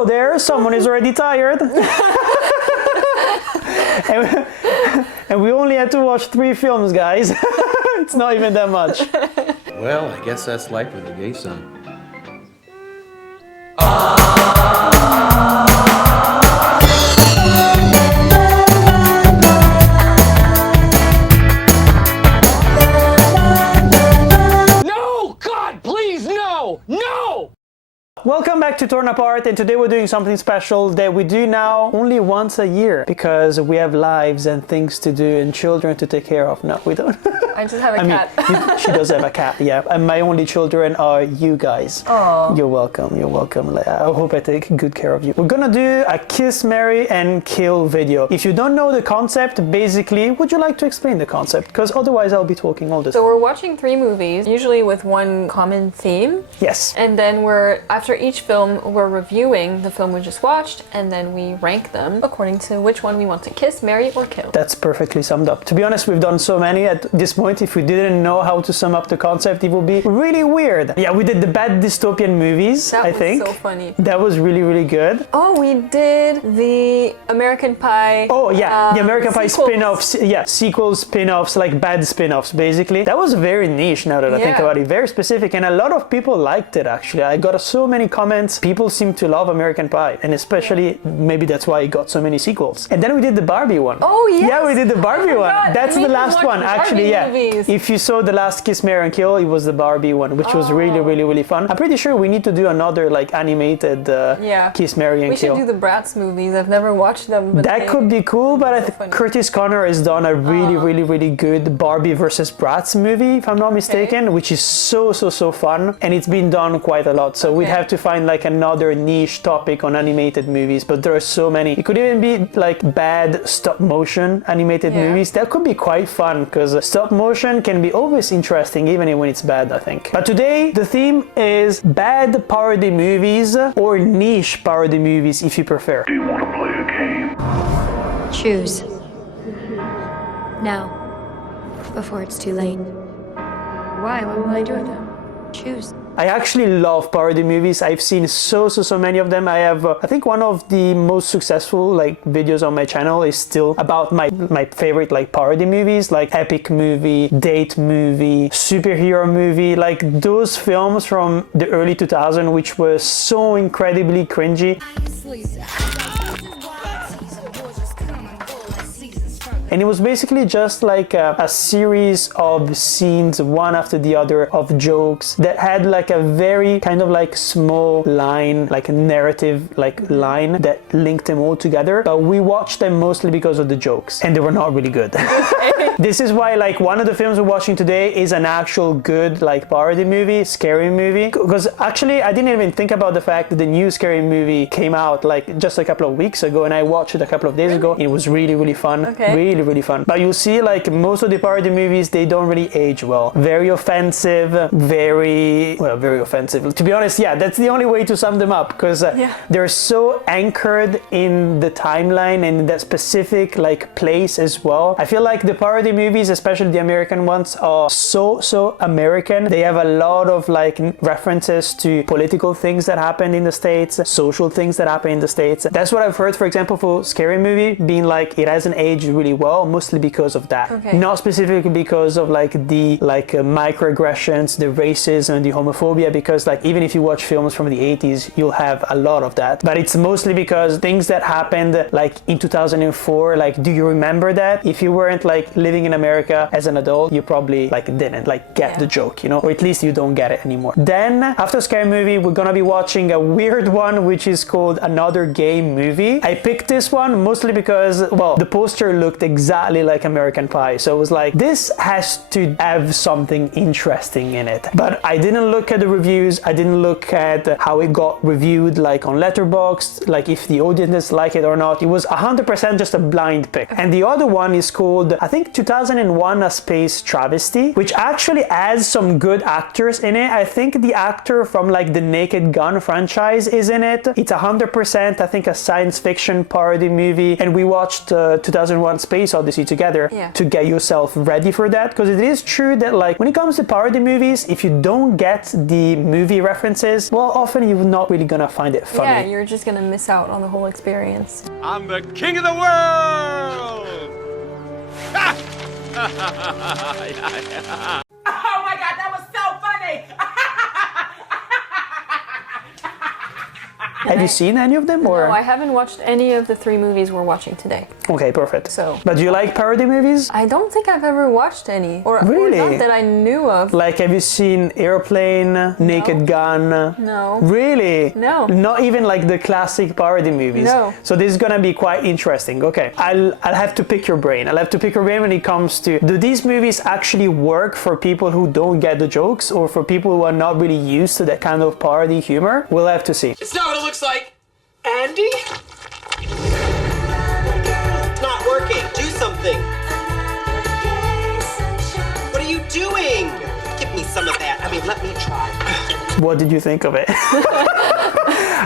Hello there, someone is already tired. and we only had to watch 3 films, guys. It's not even that much. Well, I guess that's life with a gay son. No! God, please, no! No! Welcome back to Torn Apart, and today we're doing something special that we do now only once a year because we have lives and things to do and children to take care of. No, we don't. I just have a cat. She does have a cat, yeah. And my only children are you guys. Oh. You're welcome, you're welcome. I hope I take good care of you. We're gonna do a kiss, marry, and kill video. If you don't know the concept, basically, would you like to explain the concept? Because otherwise I'll be talking all this. So we're watching 3 movies, usually with one common theme. Yes. And then after each film, we're reviewing the film we just watched, and then we rank them according to which one we want to kiss, marry, or kill. That's perfectly summed up. To be honest, we've done so many at this point. If we didn't know how to sum up the concept, it would be really weird. Yeah, we did the bad dystopian movies, I think. That was so funny. That was really, really good. Oh, we did the American Pie. Oh, yeah, the American Pie sequels. spin-offs. Yeah, sequels, spin-offs, like bad spin-offs, basically. That was very niche now that I think about it. Very specific, and a lot of people liked it, actually. I got so many comments. People seem to love American Pie, and especially, maybe that's why it got so many sequels. And then we did the Barbie one. Oh, yes! Yeah, we did the Barbie one. That's the last one, actually, yeah. Movies. If you saw the last Kiss, Marry, and Kill, it was the Barbie one, which was really, really, really fun. I'm pretty sure we need to do another, like, animated Kiss, Marry, and Kill. We should do the Bratz movies. I've never watched them. But that could be cool, but I think Curtis Connor has done a really, really, really good Barbie versus Bratz movie, if I'm not mistaken, which is so fun, and it's been done quite a lot. So we'd have to find like another niche topic on animated movies, but there are so many. It could even be like bad stop motion animated movies. That could be quite fun because stop motion can be always interesting, even when it's bad, I think. But today, the theme is bad parody movies or niche parody movies, if you prefer. Do you want to play a game? Choose. Now. Before it's too late. Why? What will I do with them? Choose. I actually love parody movies. I've seen so many of them. I have, I think one of the most successful like videos on my channel is still about my favorite like parody movies, like epic movie, date movie, superhero movie, like those films from the early 2000s, which were so incredibly cringy. And it was basically just like a series of scenes, one after the other, of jokes that had like a very kind of like small line, like a narrative like line that linked them all together. But we watched them mostly because of the jokes, and they were not really good. This is why like one of the films we're watching today is an actual good like parody movie, scary movie. Because actually I didn't even think about the fact that the new scary movie came out like just a couple of weeks ago, and I watched it a couple of days ago. It was really fun. Really fun. But you see like most of the parody movies, they don't really age well. Very offensive, very offensive. To be honest, yeah, that's the only way to sum them up, because they're so anchored in the timeline and in that specific like place as well. I feel like the parody movies, especially the American ones, are so American. They have a lot of like references to political things that happen in the States, social things that happen in the States. That's what I've heard, for example, for Scary Movie, being like it hasn't aged really well, mostly because of that. Not specifically because of like the microaggressions, the racism and the homophobia, because like even if you watch films from the 80s, you'll have a lot of that. But it's mostly because things that happened like in 2004, like do you remember that? If you weren't like living in America as an adult, you probably like didn't like get the joke, you know, or at least you don't get it anymore. Then after Scary Movie, we're gonna be watching a weird one, which is called Another Gay Movie. I picked this one mostly because, well, the poster looked exactly like American Pie, so it was like, this has to have something interesting in it. But I didn't look at the reviews, I didn't look at how it got reviewed like on Letterboxd, like if the audience like it or not. It was 100% just a blind pick. And the other one is called, I think, 2001 A Space Travesty, which actually has some good actors in it. I think the actor from like the Naked Gun franchise is in it. It's 100%, I think, a science fiction parody movie, and we watched 2001 Space Space Odyssey together Yeah. to get yourself ready for that. Because it is true that like when it comes to parody movies, if you don't get the movie references, well, often you're not really gonna find it funny. Yeah, you're just gonna miss out on the whole experience. I'm the king of the world! Oh my god, that was so funny! Have you seen any of them, or? No, I haven't watched any of the 3 movies we're watching today. Okay, perfect. So- But do you like parody movies? I don't think I've ever watched any. Or Really? not that I knew of. Like, have you seen Airplane, Naked Gun? No. Really? No. Not even like the classic parody movies. No. So this is gonna be quite interesting. Okay, I'll have to pick your brain. I'll have to pick your brain when it comes to, do these movies actually work for people who don't get the jokes, or for people who are not really used to that kind of parody humor? We'll have to see. It's not what it looks like. Andy? It's not working. Do something. What are you doing? Give me some of that. I mean, let me try. What did you think of it?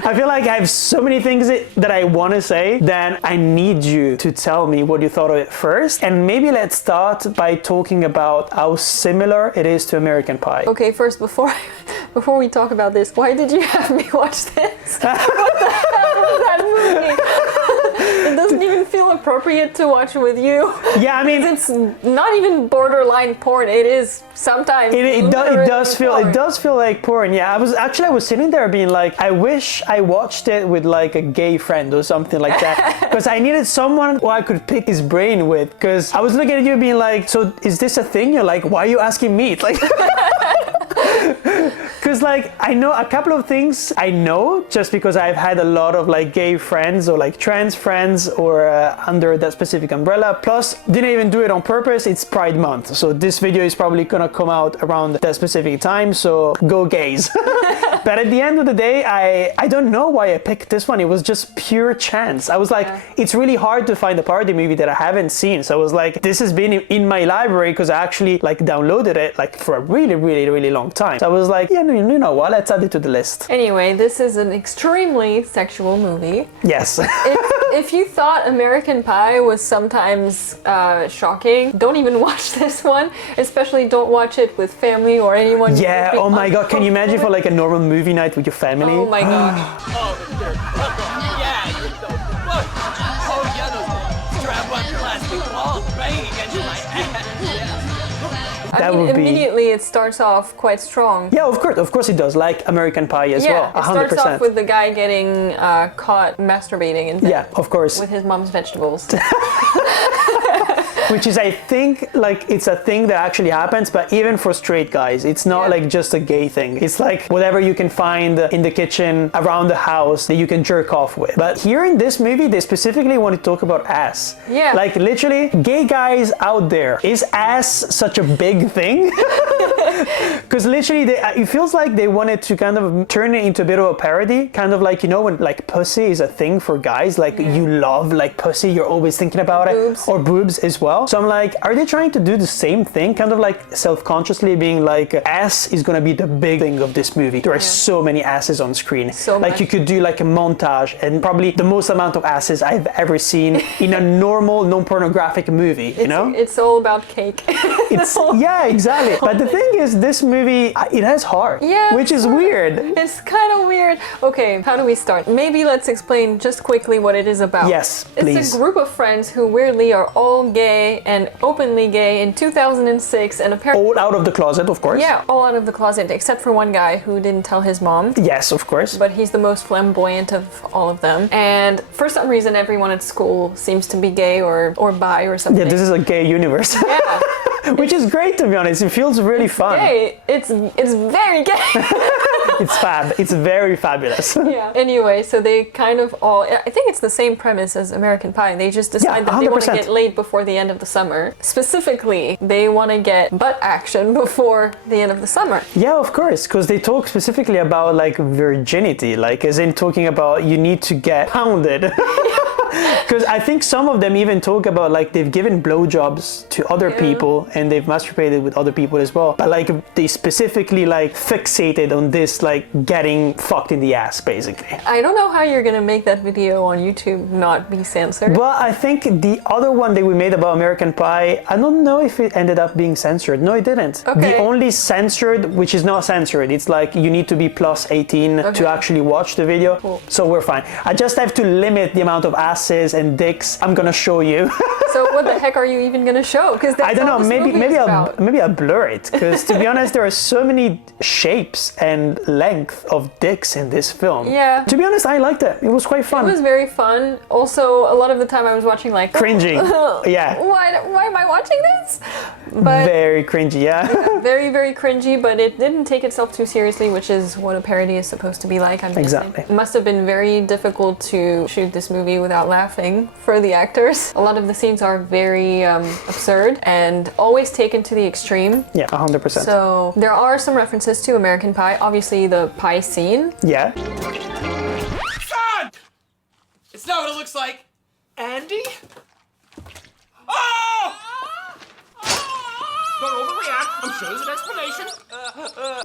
I feel like I have so many things that I want to say, then I need you to tell me what you thought of it first. And maybe let's start by talking about how similar it is to American Pie. Okay, first, before we talk about this, why did you have me watch this? What the hell was that movie? It doesn't even feel appropriate to watch with you. Yeah, I mean, It's not even borderline porn. It is sometimes. it does feel porn. like porn. Yeah, I was sitting there being like, I wish I watched it with like a gay friend or something like that, because I needed someone who I could pick his brain with. Because I was looking at you being like, so is this a thing? You're like, why are you asking me? It's like. Because like I know a couple of things I know just because I've had a lot of like gay friends or like trans friends or under that specific umbrella. Plus, didn't even do it on purpose. It's Pride Month, so this video is probably gonna come out around that specific time. So go gays. But at the end of the day, I don't know why I picked this one. It was just pure chance. I was like, it's really hard to find a parody movie that I haven't seen. So I was like, this has been in my library because I actually like downloaded it like for a really, really, really long time. So I was like, yeah, no, you know what? Let's add it to the list. Anyway, this is an extremely sexual movie. Yes. If you thought American Pie was sometimes shocking, don't even watch this one. Especially don't watch it with family or anyone. Yeah, oh my god, can you imagine for like a normal movie night with your family? Oh my gosh. Yeah, you're so look. Oh yeah, those strap-on plastic balls banging against my ass. That I mean, would be... immediately it starts off quite strong. Yeah, of course it does, like American Pie as well, 100%. It starts off with the guy getting caught masturbating in bed. Yeah, of course. With his mom's vegetables. Which is, I think, like, it's a thing that actually happens, but even for straight guys, it's not like just a gay thing. It's like whatever you can find in the kitchen, around the house, that you can jerk off with. But here in this movie, they specifically want to talk about ass. Yeah. Like, literally, gay guys out there, is ass such a big thing? Because literally, it feels like they wanted to kind of turn it into a bit of a parody, kind of like, you know, when like pussy is a thing for guys, like you love like pussy, you're always thinking about it, or boobs as well. So I'm like, are they trying to do the same thing, kind of like self-consciously being like, ass is gonna be the big thing of this movie. There are so many asses on screen. So like much. you could do like a montage, and probably the most amount of asses I've ever seen in a normal non-pornographic movie, you know? It's all about cake. Yeah, exactly. But the thing is, this movie, it has heart, which is weird. It's kind of weird. Okay, how do we start? Maybe let's explain just quickly what it is about. Yes, please. It's a group of friends who weirdly are all gay and openly gay in 2006, and apparently All out of the closet, of course. yeah, all out of the closet except for one guy who didn't tell his mom. Yes, of course. But he's the most flamboyant of all of them. And for some reason, everyone at school seems to be gay or bi or something. Yeah, this is a gay universe. Yeah. Which is great, to be honest. It feels really fun. Gay. It's very gay. It's fab. It's very fabulous. Yeah. Anyway, so they kind of all, I think it's the same premise as American Pie. They just decide that they want to 100%. get laid before the end of the summer. Specifically, they want to get butt action before the end of the summer. Yeah, of course, because they talk specifically about like virginity, like as in talking about you need to get pounded. Because I think some of them even talk about like they've given blowjobs to other people and they've masturbated with other people as well. But like they specifically like fixated on this like getting fucked in the ass basically. I don't know how you're gonna make that video on YouTube not be censored. Well, I think the other one that we made about American Pie, I don't know if it ended up being censored. No, it didn't. Okay. The only censored, which is not censored, it's like you need to be plus 18 to actually watch the video. Cool. So we're fine. I just have to limit the amount of asses and dicks I'm gonna show you. So what the heck are you even gonna show? Because I don't know. Maybe I'll blur it. Because to be honest, there are so many shapes and length of dicks in this film. Yeah. To be honest, I liked it. It was quite fun. It was very fun. Also, a lot of the time I was watching like Cringy. Yeah. Why am I watching this? But very cringy. Yeah. very, very cringy. But it didn't take itself too seriously, which is what a parody is supposed to be like. I'm guessing. Exactly. It must have been very difficult to shoot this movie without laughing for the actors. A lot of the scenes are very absurd and always taken to the extreme. Yeah, 100%. So there are some references to American Pie. Obviously, the pie scene. Yeah. Son! It's not what it looks like. Andy? Oh! Don't overreact. I'm sure there's an explanation.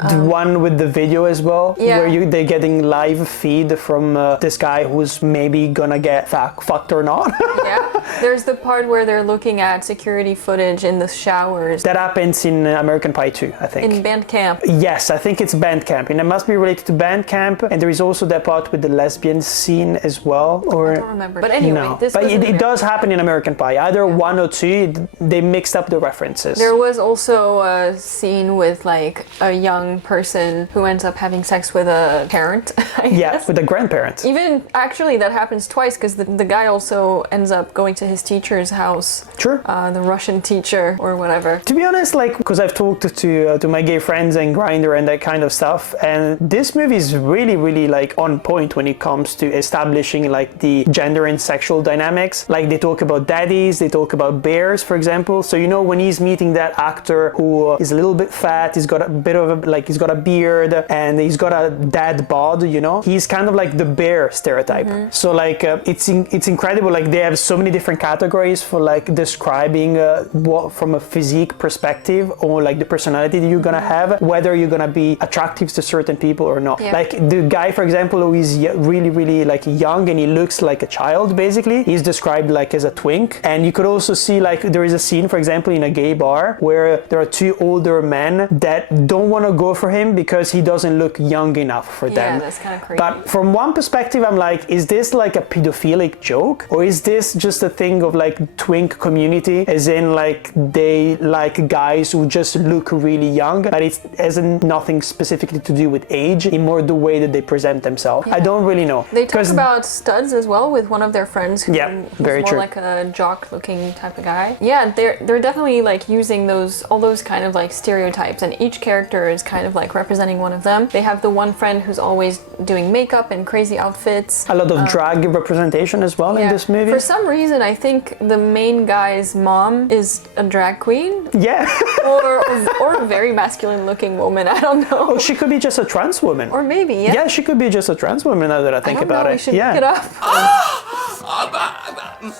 The one with the video as well, Yeah. where they're getting live feed from this guy who's maybe gonna get fucked or not. Yeah. There's the part where they're looking at security footage in the showers. That happens in American Pie 2, I think. In band camp. Yes, I think it's band camp, and it must be related to band camp. And there is also that part with the lesbian scene as well. Or I don't remember. But anyway, no. this But was it does happen in American Pie. Either 1 or 2, they mixed up the references. There was also a scene with like a young person who ends up having sex with a parent. I guess. with the grandparents. Even actually, that happens twice because the guy also ends up going to his teacher's house. Sure. The Russian teacher or whatever. To be honest, like, because I've talked to my gay friends and Grindr and that kind of stuff, and this movie is really, really like on point when it comes to establishing like the gender and sexual dynamics. Like they talk about daddies, they talk about bears, for example. So you know when he's meeting that actor who is a little bit fat, he's got a bit of a, like he's got a beard and he's got a dad bod, you know, he's kind of like the bear stereotype. So like it's incredible. Like they have so many different categories for like describing what from a physique perspective or like the personality that you're gonna have, whether you're gonna be attractive to certain people or not. Yeah. Like the guy, for example, who is really, really like young and he looks like a child, basically, he's described like as a twink. And you could also see like there is a scene, for example, in a gay bar where there are 2 older men that don't want to go for him because he doesn't look young enough for them. Yeah, that's kind of crazy. But from one perspective, I'm like, is this like a pedophilic joke? Or is this just a thing of like twink community, as in like they like guys who just look really young, but it hasn't nothing specifically to do with age, in more the way that they present themselves. I don't really know. They talk about studs as well with one of their friends who's very more true. like a jock looking type of guy. Yeah, they're definitely like using all those kind of like stereotypes, and each character is kind of like representing one of them. They have the one friend who's always doing makeup and crazy outfits. A lot of drag representation as well in this movie. For some reason, I think the main guy's mom is a drag queen. Yeah. or a very masculine looking woman. I don't know. Oh, she could be just a trans woman. Or maybe, yeah. Yeah, she could be just a trans woman now that I think I don't about know. it. We should yeah. look it up.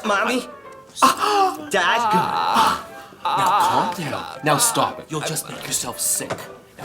Mommy? Dad? Calm down. Now stop it. You'll just make yourself sick.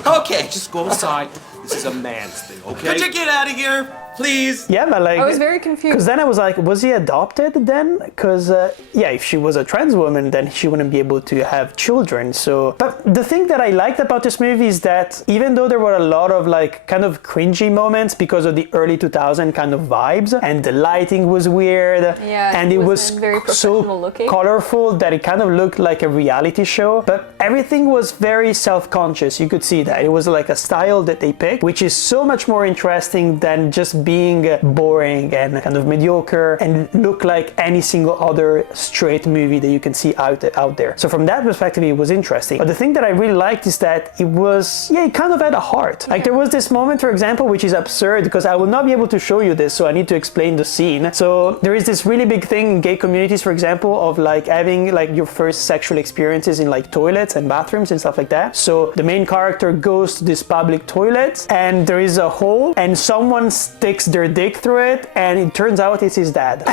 Okay. Just go aside. This is a man's thing, okay? Could you get out of here, please? Yeah, but like... I was very confused. Because then I was like, was he adopted then? Because, yeah, if she was a trans woman, then she wouldn't be able to have children, so... But the thing that I liked about this movie is that even though there were a lot of, like, kind of cringy moments because of the early 2000 kind of vibes, and the lighting was weird, and it was very so professional looking. colorful that it kind of looked like a reality show, but everything was very self-conscious. You could see that. It was like a style that they picked, which is so much more interesting than just being boring and kind of mediocre and look like any single other straight movie that you can see out there. So from that perspective, it was interesting. But the thing that I really liked is that it was, it kind of had a heart. Like there was this moment, for example, which is absurd because I will not be able to show you this, so I need to explain the scene. So there is this really big thing in gay communities, for example, of like having like your first sexual experiences in like toilets and bathrooms and stuff like that. So the main character goes to this public toilet and there is a hole and someone sticks sticks their dick through it, and it turns out it's his dad.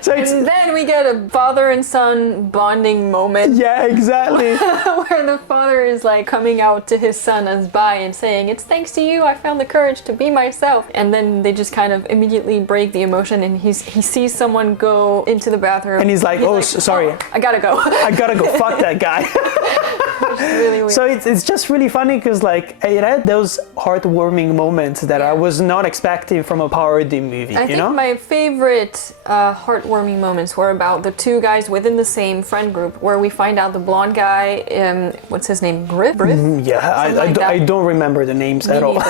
So it's, And then we get a father and son bonding moment. yeah, exactly. Where the father is like coming out to his son as bi and saying, "It's thanks to you I found the courage to be myself." And then they just kind of immediately break the emotion, and he sees someone go into the bathroom. And he's like, sorry. "Oh, I gotta go." I gotta go fuck that guy. Really weird. So it's just really funny because like it had those heartwarming moments that I was not expecting from a parody movie. I think my favorite heartwarming moments were about the two guys within the same friend group, where we find out the blonde guy, what's his name, Griff? Yeah, I don't remember the names at all.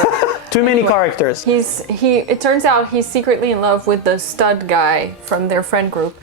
Too many characters. It turns out he's secretly in love with the stud guy from their friend group,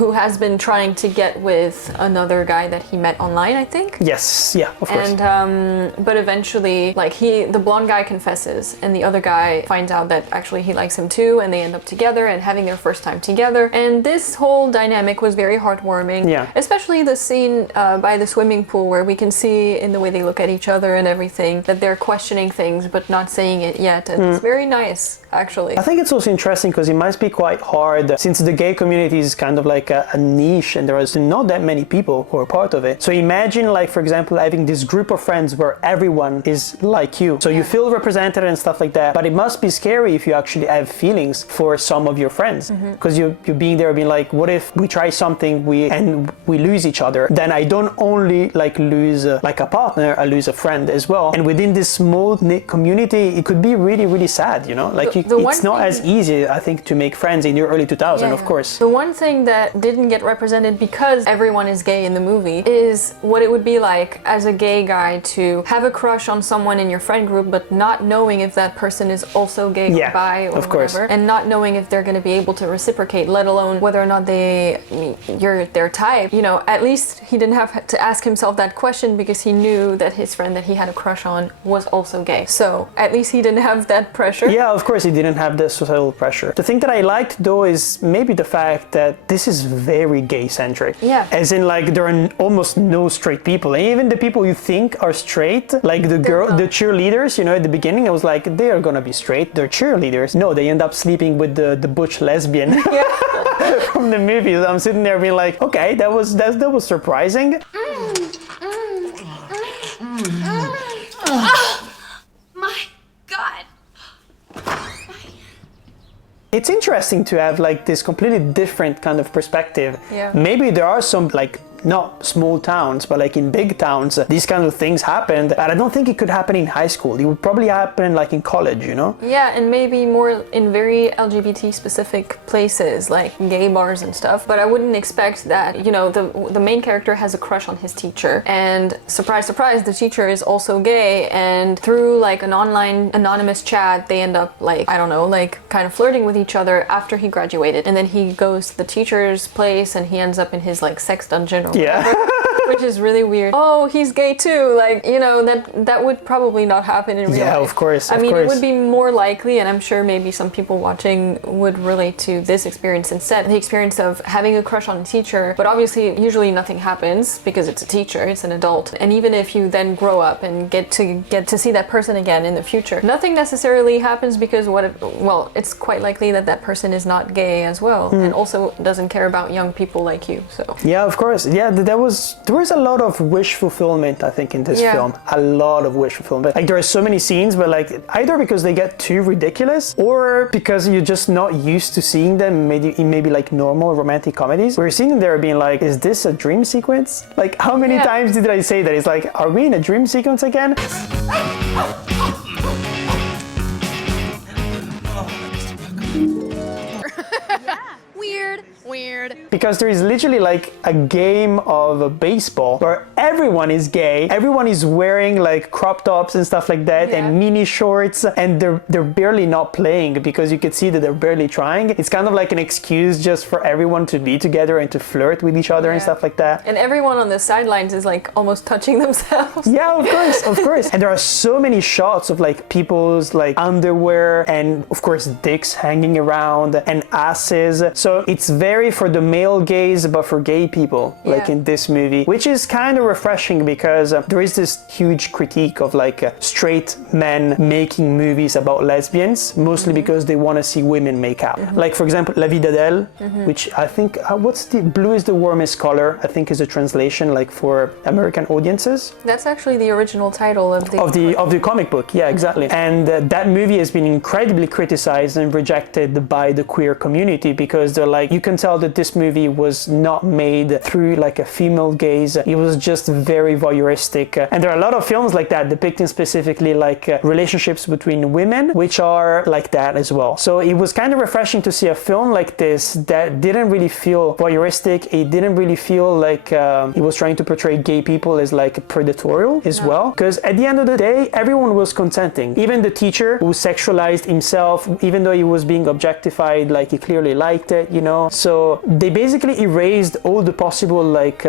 who has been trying to get with another guy that he met online, I think. Yes, yeah, of course. And but eventually, like the blonde guy confesses, and the other guy finds out that actually he likes him too, and they end up together and having their first time together. And this whole dynamic was very heartwarming. Yeah. Especially the scene by the swimming pool, where we can see in the way they look at each other and everything that they're questioning things but not saying it yet. And it's very nice, actually. I think it's also interesting because it must be quite hard, since the gay community is kind of like a niche and there is not that many people who are part of it. So imagine, like, for example, having this group of friends where everyone is like you. So you feel represented and stuff like that. But it must be scary if you actually have feelings for some of your friends. Because you're being there being like, what if we try something and we lose each other? Then I don't only like lose like a partner, I lose a friend as well. And within this small knit community, it could be really, really sad, you know? Like it's not as easy, I think, to make friends in your early 2000s, of course. The one thing that didn't get represented because everyone is gay in the movie is what it would be like as a gay guy to have a crush on someone in your friend group, but not knowing if that person is also gay or bi or whatever, and not knowing if they're going to be able to reciprocate, let alone whether or not you're their type. You know, at least he didn't have to ask himself that question because he knew that his friend that he had a crush on was also gay. So at least he didn't have that pressure. Yeah, of course he didn't have the societal pressure. The thing that I liked though is maybe the fact that this is very gay-centric. Yeah. As in, like, there are almost no straight people. And even the people you think are straight, like the cheerleaders, you know, at the beginning I was like, they are gonna be straight, they're cheerleaders. No, they end up sleeping with the butch lesbian from the movie. So I'm sitting there being like, okay, that was surprising. My God. It's interesting to have like this completely different kind of perspective. Yeah. Maybe there are some like not small towns, but like in big towns, these kind of things happened. But I don't think it could happen in high school. It would probably happen like in college, you know? Yeah, and maybe more in very LGBT specific places, like gay bars and stuff. But I wouldn't expect that, you know, the main character has a crush on his teacher, and surprise, surprise, the teacher is also gay, and through like an online anonymous chat, they end up like, I don't know, like kind of flirting with each other after he graduated. And then he goes to the teacher's place and he ends up in his like sex dungeon or whatever, which is really weird. Oh, he's gay too. Like, you know, that would probably not happen in real life. Yeah, of course. I mean, it would be more likely, and I'm sure maybe some people watching would relate to this experience instead. The experience of having a crush on a teacher, but obviously usually nothing happens because it's a teacher, it's an adult. And even if you then grow up and get to see that person again in the future, nothing necessarily happens because it's quite likely that person is not gay as well, and also doesn't care about young people like you. So yeah, of course. Yeah, there was a lot of wish fulfillment, I think, in this film. A lot of wish fulfillment. Like, there are so many scenes, but like either because they get too ridiculous or because you're just not used to seeing them maybe like normal romantic comedies. We're seeing them there being like, is this a dream sequence? Like, how many times did I say that? It's like, are we in a dream sequence again? Weird. Because there is literally like a game of baseball where everyone is gay, everyone is wearing like crop tops and stuff like that, and mini shorts, and they're barely not playing because you can see that they're barely trying. It's kind of like an excuse just for everyone to be together and to flirt with each other and stuff like that. And everyone on the sidelines is like almost touching themselves. Yeah, of course. And there are so many shots of like people's like underwear and of course dicks hanging around and asses. So it's very for the male gaze but for gay people, like Yeah. in this movie, which is kind of refreshing because there is this huge critique of like straight men making movies about lesbians, mostly because they want to see women make out. Like for example, La Vie d'Adèle, which I think, what's the blue is the warmest color, I think is a translation like for American audiences. That's actually the original title of the Comic book, yeah, exactly. And that movie has been incredibly criticized and rejected by the queer community because they're like, you can tell that this movie was not made through like a female gaze. It was just very voyeuristic. And there are a lot of films like that depicting specifically like relationships between women, which are like that as well. So it was kind of refreshing to see a film like this that didn't really feel voyeuristic. It didn't really feel like it was trying to portray gay people as like predatorial as well. Because at the end of the day, everyone was consenting. Even the teacher who sexualized himself, even though he was being objectified, like he clearly liked it, you know. So they basically erased all the possible like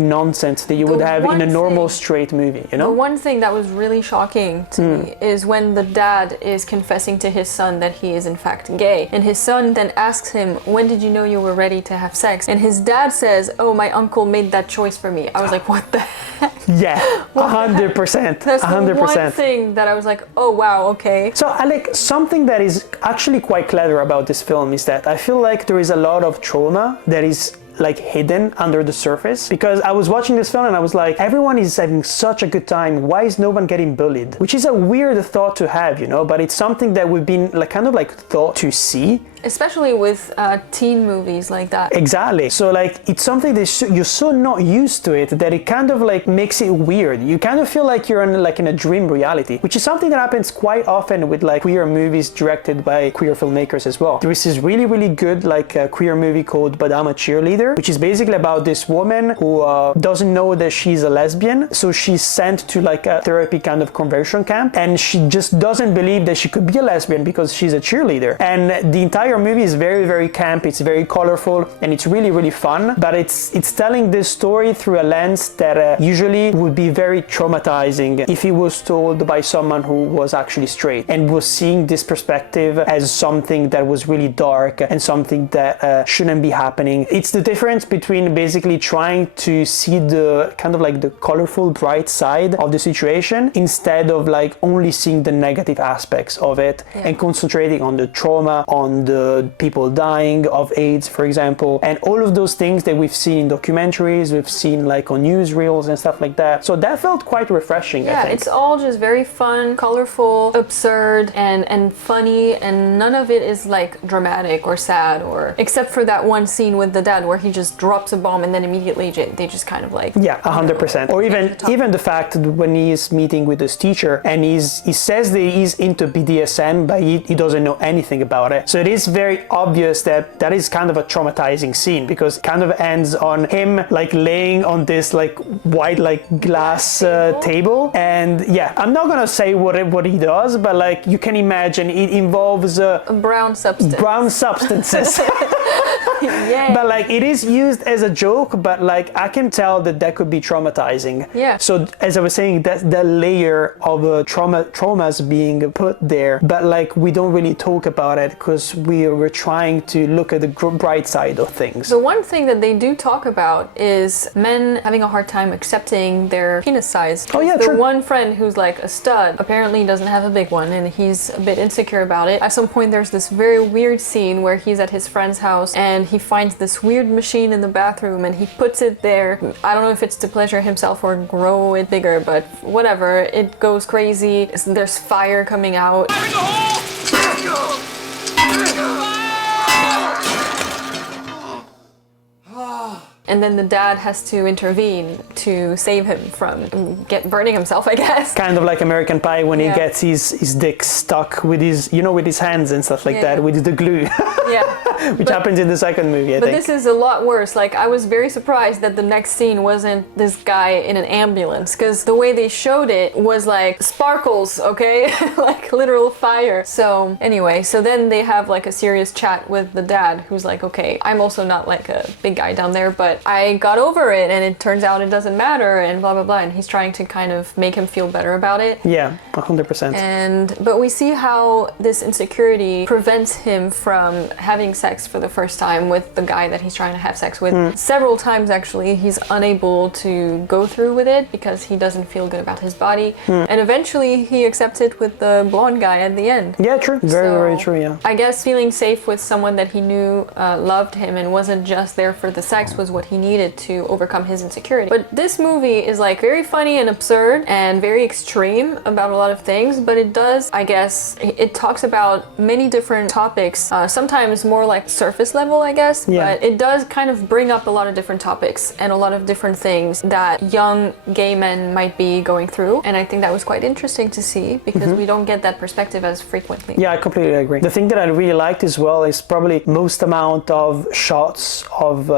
nonsense that you would have in a normal straight movie, you know. The one thing that was really shocking to me is when the dad is confessing to his son that he is in fact gay, and his son then asks him, "When did you know you were ready to have sex?" And his dad says, "Oh, my uncle made that choice for me." I was like, what the heck? Yeah, 100%. That's 100%. the one thing that I was like, oh wow, okay. So Alec, something that is actually quite clever about this film is that I feel like there is a lot of trauma that is like hidden under the surface, because I was watching this film and I was like, everyone is having such a good time, why is no one getting bullied? Which is a weird thought to have, you know, but it's something that we've been like kind of like thought to see, especially with teen movies like that. Exactly. So like it's something that you're so not used to it that it kind of like makes it weird. You kind of feel like you're in a dream reality, which is something that happens quite often with like queer movies directed by queer filmmakers as well. There is this really good like queer movie called But I'm a Cheerleader, which is basically about this woman who doesn't know that she's a lesbian, so she's sent to like a therapy kind of conversion camp, and she just doesn't believe that she could be a lesbian because she's a cheerleader. And the entire movie is very camp, it's very colorful, and it's really fun, but it's telling this story through a lens that usually would be very traumatizing if it was told by someone who was actually straight and was seeing this perspective as something that was really dark and something that shouldn't be happening. It's the difference between basically trying to see the kind of like the colorful bright side of the situation instead of like only seeing the negative aspects of it, and concentrating on the trauma, on the people dying of AIDS, for example, and all of those things that we've seen in documentaries, we've seen like on newsreels and stuff like that. So that felt quite refreshing, I think. It's all just very fun, colorful, absurd, and funny, and none of it is like dramatic or sad, or except for that one scene with the dad where he just drops a bomb and then immediately they just kind of like... Yeah, 100%. Or even the fact that when he's meeting with his teacher and he says that he's into BDSM, but he doesn't know anything about it. So it is very obvious that is kind of a traumatizing scene, because it kind of ends on him like laying on this like white like glass table. And yeah, I'm not gonna say what he does, but like you can imagine it involves brown substances. Yeah. But like it is used as a joke, but like I can tell that could be traumatizing. Yeah. So as I was saying, that's the layer of traumas being put there, but like we don't really talk about it because we're trying to look at the bright side of things. The one thing that they do talk about is men having a hard time accepting their penis size. Oh yeah, the true. one friend who's like a stud apparently doesn't have a big one, and he's a bit insecure about it. At some point there's this very weird scene where he's at his friend's house and he finds this weird machine in the bathroom and he puts it there. I don't know if it's to pleasure himself or grow it bigger, but whatever. It goes crazy. There's fire coming out. And then the dad has to intervene to save him from burning himself, I guess. Kind of like American Pie when he gets his dick stuck with his hands and stuff like that, with the glue. Yeah. Which happens in the second movie, I think. But this is a lot worse. Like, I was very surprised that the next scene wasn't this guy in an ambulance, because the way they showed it was like sparkles, okay? Like literal fire. So anyway, so then they have like a serious chat with the dad, who's like, okay, I'm also not like a big guy down there, but but I got over it and it turns out it doesn't matter and blah blah blah, and he's trying to kind of make him feel better about it. Yeah, 100%. But we see how this insecurity prevents him from having sex for the first time with the guy that he's trying to have sex with. Several times actually he's unable to go through with it because he doesn't feel good about his body, and eventually he accepts it with the blonde guy at the end. Yeah, true. Very true, yeah. I guess feeling safe with someone that he knew loved him and wasn't just there for the sex was what he needed to overcome his insecurity. But this movie is like very funny and absurd and very extreme about a lot of things, but it does, I guess, it talks about many different topics, sometimes more like surface level, I guess, but it does kind of bring up a lot of different topics and a lot of different things that young gay men might be going through, and I think that was quite interesting to see because we don't get that perspective as frequently. Yeah, I completely agree. The thing that I really liked as well is probably most amount of shots of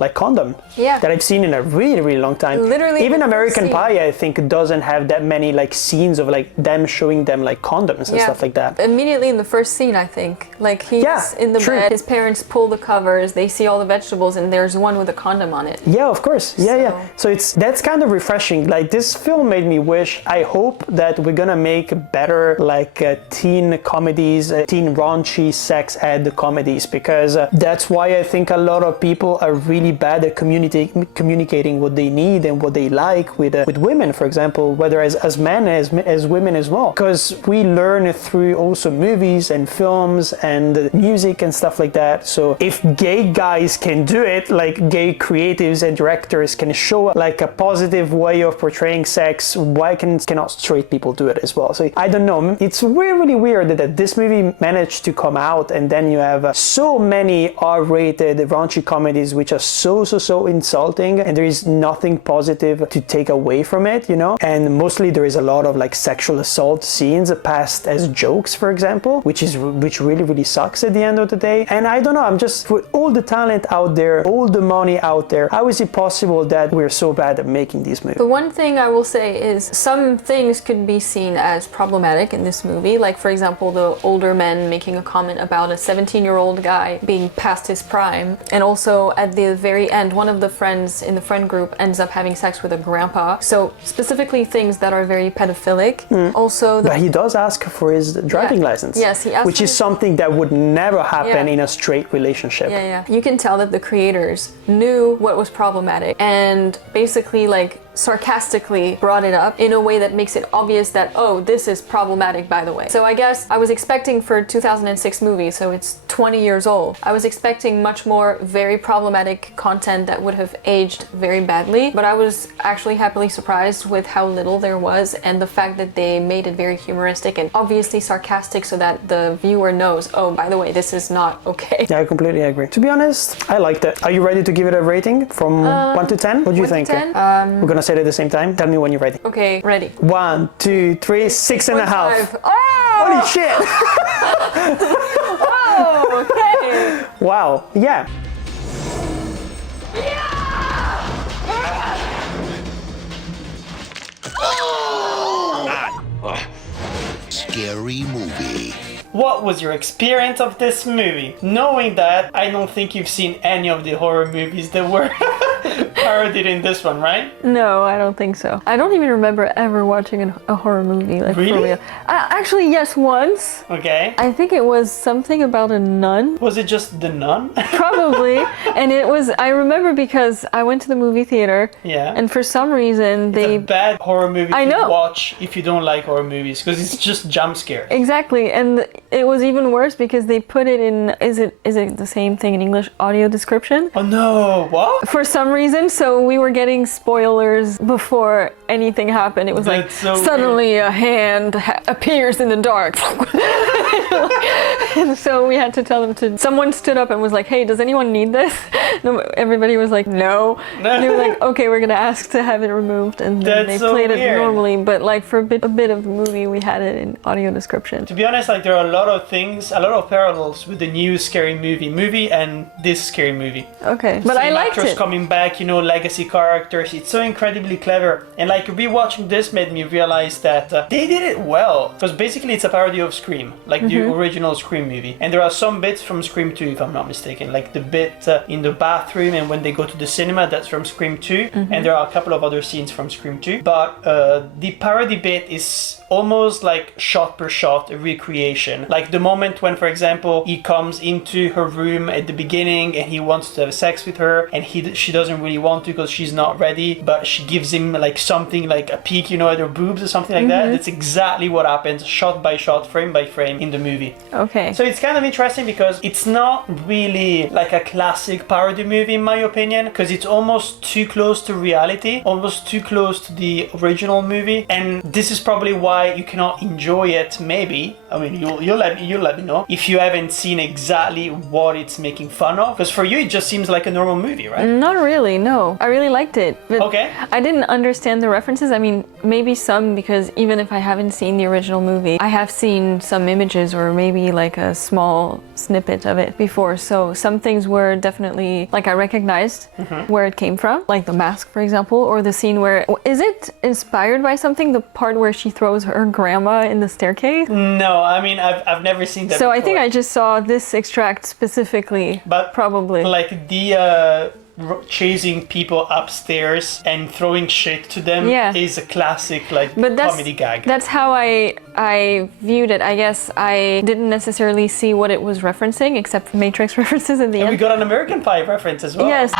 like condom that I've seen in a really long time. Literally, even American Pie, I think, doesn't have that many like scenes of like them showing them like condoms and stuff like that. Immediately in the first scene, I think, like he's in the bed, his parents pull the covers, they see all the vegetables, and there's one with a condom on it. Yeah, of course. Yeah. So that's kind of refreshing. Like this film made me wish. I hope that we're gonna make better like teen comedies, teen raunchy sex ed comedies, because that's why I think a lot of people are really bad at communicating what they need and what they like with women, for example, whether as men as women as well, because we learn through also movies and films and music and stuff like that. So if gay guys can do it, like gay creatives and directors can show like a positive way of portraying sex, why cannot straight people do it as well? So I don't know, it's really weird that this movie managed to come out and then you have so many R-rated raunchy comedies which are so insulting, and there is nothing positive to take away from it, you know, and mostly there is a lot of like sexual assault scenes passed as jokes, for example, which really sucks at the end of the day. And I don't know, I'm just, with all the talent out there, all the money out there, how is it possible that we're so bad at making these movies? The one thing I will say is some things could be seen as problematic in this movie, like for example the older men making a comment about a 17-year-old guy being past his prime, and also at the very end one of the friends in the friend group ends up having sex with a grandpa, so specifically things that are very pedophilic. Also but he does ask for his driving license. Yes, he asks, which is something that would never happen in a straight relationship. You can tell that the creators knew what was problematic and basically like sarcastically brought it up in a way that makes it obvious that, oh, this is problematic, by the way. So I guess I was expecting for a 2006 movie, so it's 20 years old, I was expecting much more very problematic content that would have aged very badly, but I was actually happily surprised with how little there was, and the fact that they made it very humoristic and obviously sarcastic so that the viewer knows, oh, by the way, this is not okay. Yeah, I completely agree. To be honest, I liked it. Are you ready to give it a rating from 1 to 10? What do you think? 10? We're gonna say it at the same time. Tell me when you're ready. Okay, ready. 1, 2, 3, 6.5. Oh! Holy shit! Oh, okay. Wow. Yeah. Scary movie. What was your experience of this movie? Knowing that, I don't think you've seen any of the horror movies that were parodied in this one, right? No, I don't think so. I don't even remember ever watching a horror movie, like really? For real. Actually, yes, once. Okay. I think it was something about a nun. Was it just The Nun? Probably. And it was, I remember because I went to the movie theater. Yeah. And for some reason It's a bad horror movie to watch if you don't like horror movies, because it's just jump scares. Exactly. And it was even worse because they put it in, is it the same thing in English, audio description? Oh no, what? For some reason, so we were getting spoilers before anything happened. It was That's like, so suddenly a hand appears in the dark. And so we had to tell them to, someone stood up and was like, hey, does anyone need this? No, everybody was like, no. And they were like, okay, we're gonna ask to have it removed. And then they played it normally, but like for a bit of the movie, we had it in audio description. To be honest, like there are a lot of things, a lot of parallels with the new Scary Movie and this Scary Movie. Okay, but I liked it. Actors coming back, you know, legacy characters. It's so incredibly clever. And like rewatching this made me realize that they did it well. Because basically it's a parody of Scream, like the original Scream movie. And there are some bits from Scream 2, if I'm not mistaken. Like the bit in the bathroom and when they go to the cinema, that's from Scream 2. And there are a couple of other scenes from Scream 2. But the parody bit is almost like shot per shot a recreation. Like the moment when, for example, he comes into her room at the beginning and he wants to have sex with her and she doesn't really want to because she's not ready, but she gives him like something like a peek, you know, at her boobs or something like that. That's exactly what happens, shot by shot, frame by frame in the movie. Okay. So it's kind of interesting because it's not really like a classic parody movie in my opinion, because it's almost too close to reality, almost too close to the original movie, and this is probably why you cannot enjoy it. Maybe, I mean, you'll let me know if you haven't seen exactly what it's making fun of, because for you it just seems like a normal movie, right? Not really, no. I really liked it. But okay. I didn't understand the references. I mean, maybe some, because even if I haven't seen the original movie, I have seen some images or maybe like a small snippet of it before. So some things were definitely, like I recognized where it came from, like the mask, for example, or the scene where, is it inspired by something? The part where she throws her grandma in the staircase? No, I mean, I've never seen that So before. I think I just saw this extract specifically, but probably. Like the chasing people upstairs and throwing shit to them is a classic like comedy gag. That's how I viewed it. I guess I didn't necessarily see what it was referencing, except for Matrix references in the and end. we got an American Pie reference as well. Yes.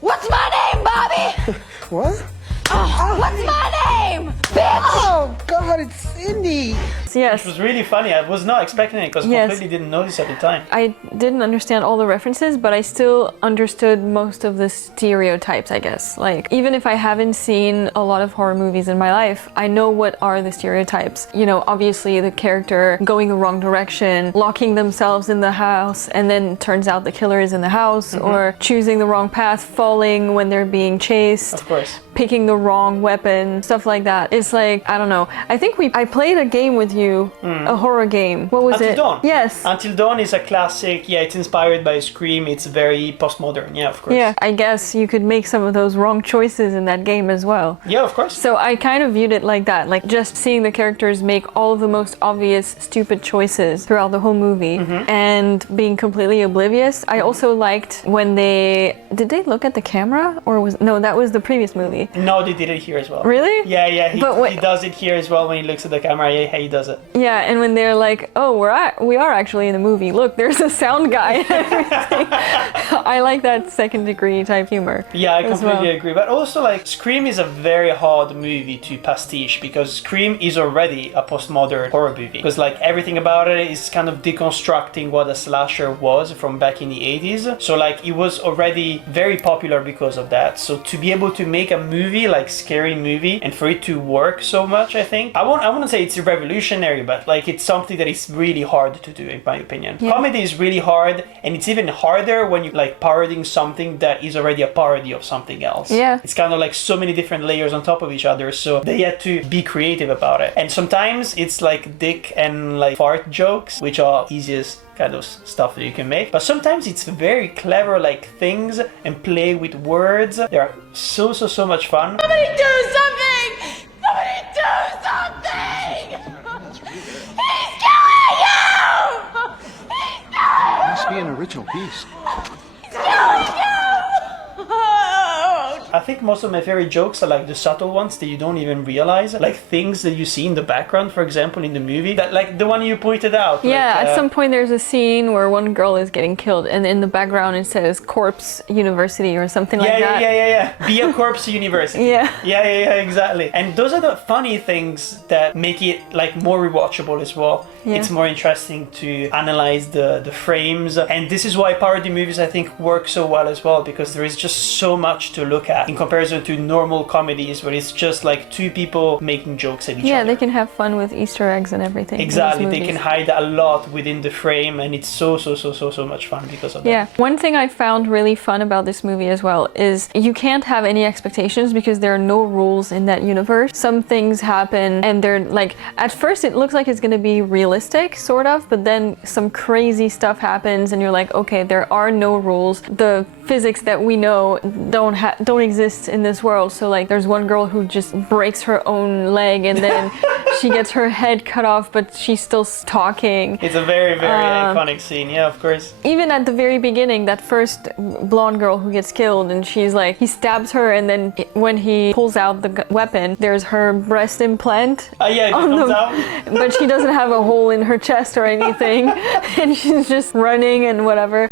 What's my name, Bobby? What? What's my name, bitch? Oh God, it's Cindy. Yes. Which was really funny. I was not expecting it because I completely didn't notice at the time. I didn't understand all the references, but I still understood most of the stereotypes, I guess. Like, even if I haven't seen a lot of horror movies in my life, I know what are the stereotypes. You know, obviously the character going the wrong direction, locking themselves in the house, and then turns out the killer is in the house, or choosing the wrong path, falling when they're being chased. Of course. Picking the wrong weapon, stuff like that. It's like, I don't know. I think I played a game with you, a horror game. What was it? Until Dawn. Yes. Until Dawn is a classic. Yeah, it's inspired by Scream. It's very postmodern. Yeah, of course. Yeah, I guess you could make some of those wrong choices in that game as well. Yeah, of course. So I kind of viewed it like that, like just seeing the characters make all of the most obvious stupid choices throughout the whole movie and being completely oblivious. I also liked when did they look at the camera, or no, that was the previous movie. No, they did it here as well. Really? Yeah, he does it here as well when he looks at the camera. Yeah, he does it. Yeah, and when they're like, oh, we are actually in the movie. Look, there's a sound guy and everything. I like that second degree type humor. Yeah, I completely agree. But also, like, Scream is a very hard movie to pastiche because Scream is already a postmodern horror movie. Because, like, everything about it is kind of deconstructing what a slasher was from back in the 80s. So, like, it was already very popular because of that. So, to be able to make a movie, like, scary movie, and for it to work so much, I think, I wouldn't say it's revolutionary, but, like, it's something that is really hard to do, in my opinion. Yeah. Comedy is really hard, and it's even harder when you like parodying something that is already a parody of something else. Yeah. It's kind of like so many different layers on top of each other, so they had to be creative about it. And sometimes it's like dick and like fart jokes, which are easiest kind of stuff that you can make. But sometimes it's very clever like things and play with words. They are so much fun. Somebody do something! Somebody do something! He's killing you! He's killing you! Must be an original piece. He's killing you! I think most of my favorite jokes are like the subtle ones that you don't even realize, like things that you see in the background, for example, in the movie, that like the one you pointed out. Yeah, like, at some point there's a scene where one girl is getting killed, and in the background it says Corpse University or something like that. Yeah. Be a Corpse University. Yeah, exactly. And those are the funny things that make it like more rewatchable as well. Yeah. It's more interesting to analyze the frames, and this is why parody movies I think work so well as well, because there is just so much to look at in comparison to normal comedies where it's just like two people making jokes at each other. Yeah, they can have fun with Easter eggs and everything. Exactly, they can hide a lot within the frame, and it's so much fun because of that. Yeah, one thing I found really fun about this movie as well is you can't have any expectations because there are no rules in that universe. Some things happen and they're like, at first it looks like it's gonna be realistic, sort of, but then some crazy stuff happens and you're like, okay, there are no rules. The physics that we know don't exist in this world. So like there's one girl who just breaks her own leg and then she gets her head cut off, but she's still talking. It's a very, very iconic scene, yeah, of course. Even at the very beginning, that first blonde girl who gets killed, and she's like, he stabs her, and then when he pulls out the weapon, there's her breast implant. Yeah, it comes out. But she doesn't have a hole in her chest or anything, and she's just running and whatever.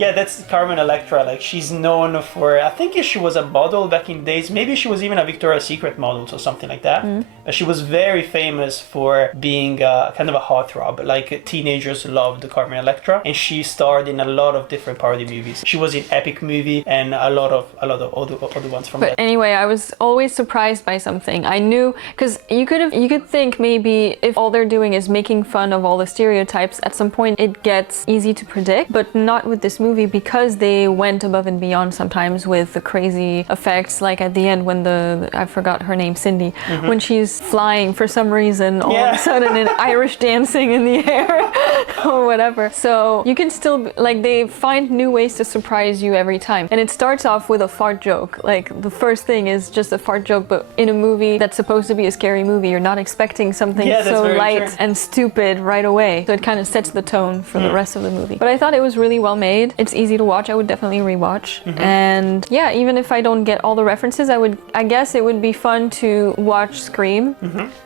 Yeah, that's Carmen Electra. Like, she's known for, I think she was a model back in the days. Maybe she was even a Victoria's Secret model or something like that. But she was very famous for being kind of a heartthrob. Like, teenagers loved Carmen Electra, and she starred in a lot of different parody movies. She was in Epic Movie and a lot of other ones from that. But anyway, I was always surprised by something. I knew, because you could think maybe if all they're doing is making fun of all the stereotypes, at some point it gets easy to predict, but not with this movie, because they went above and beyond sometimes with the crazy effects, like at the end when I forgot her name, Cindy, when she's flying for some reason, all of a sudden in Irish dancing in the air or whatever. So you can still, like, they find new ways to surprise you every time. And it starts off with a fart joke. Like, the first thing is just a fart joke, but in a movie that's supposed to be a scary movie, you're not expecting something so light and stupid right away. So it kind of sets the tone for the rest of the movie. But I thought it was really well made. It's easy to watch. I would definitely rewatch. And yeah, even if I don't get all the references, I guess it would be fun to watch Scream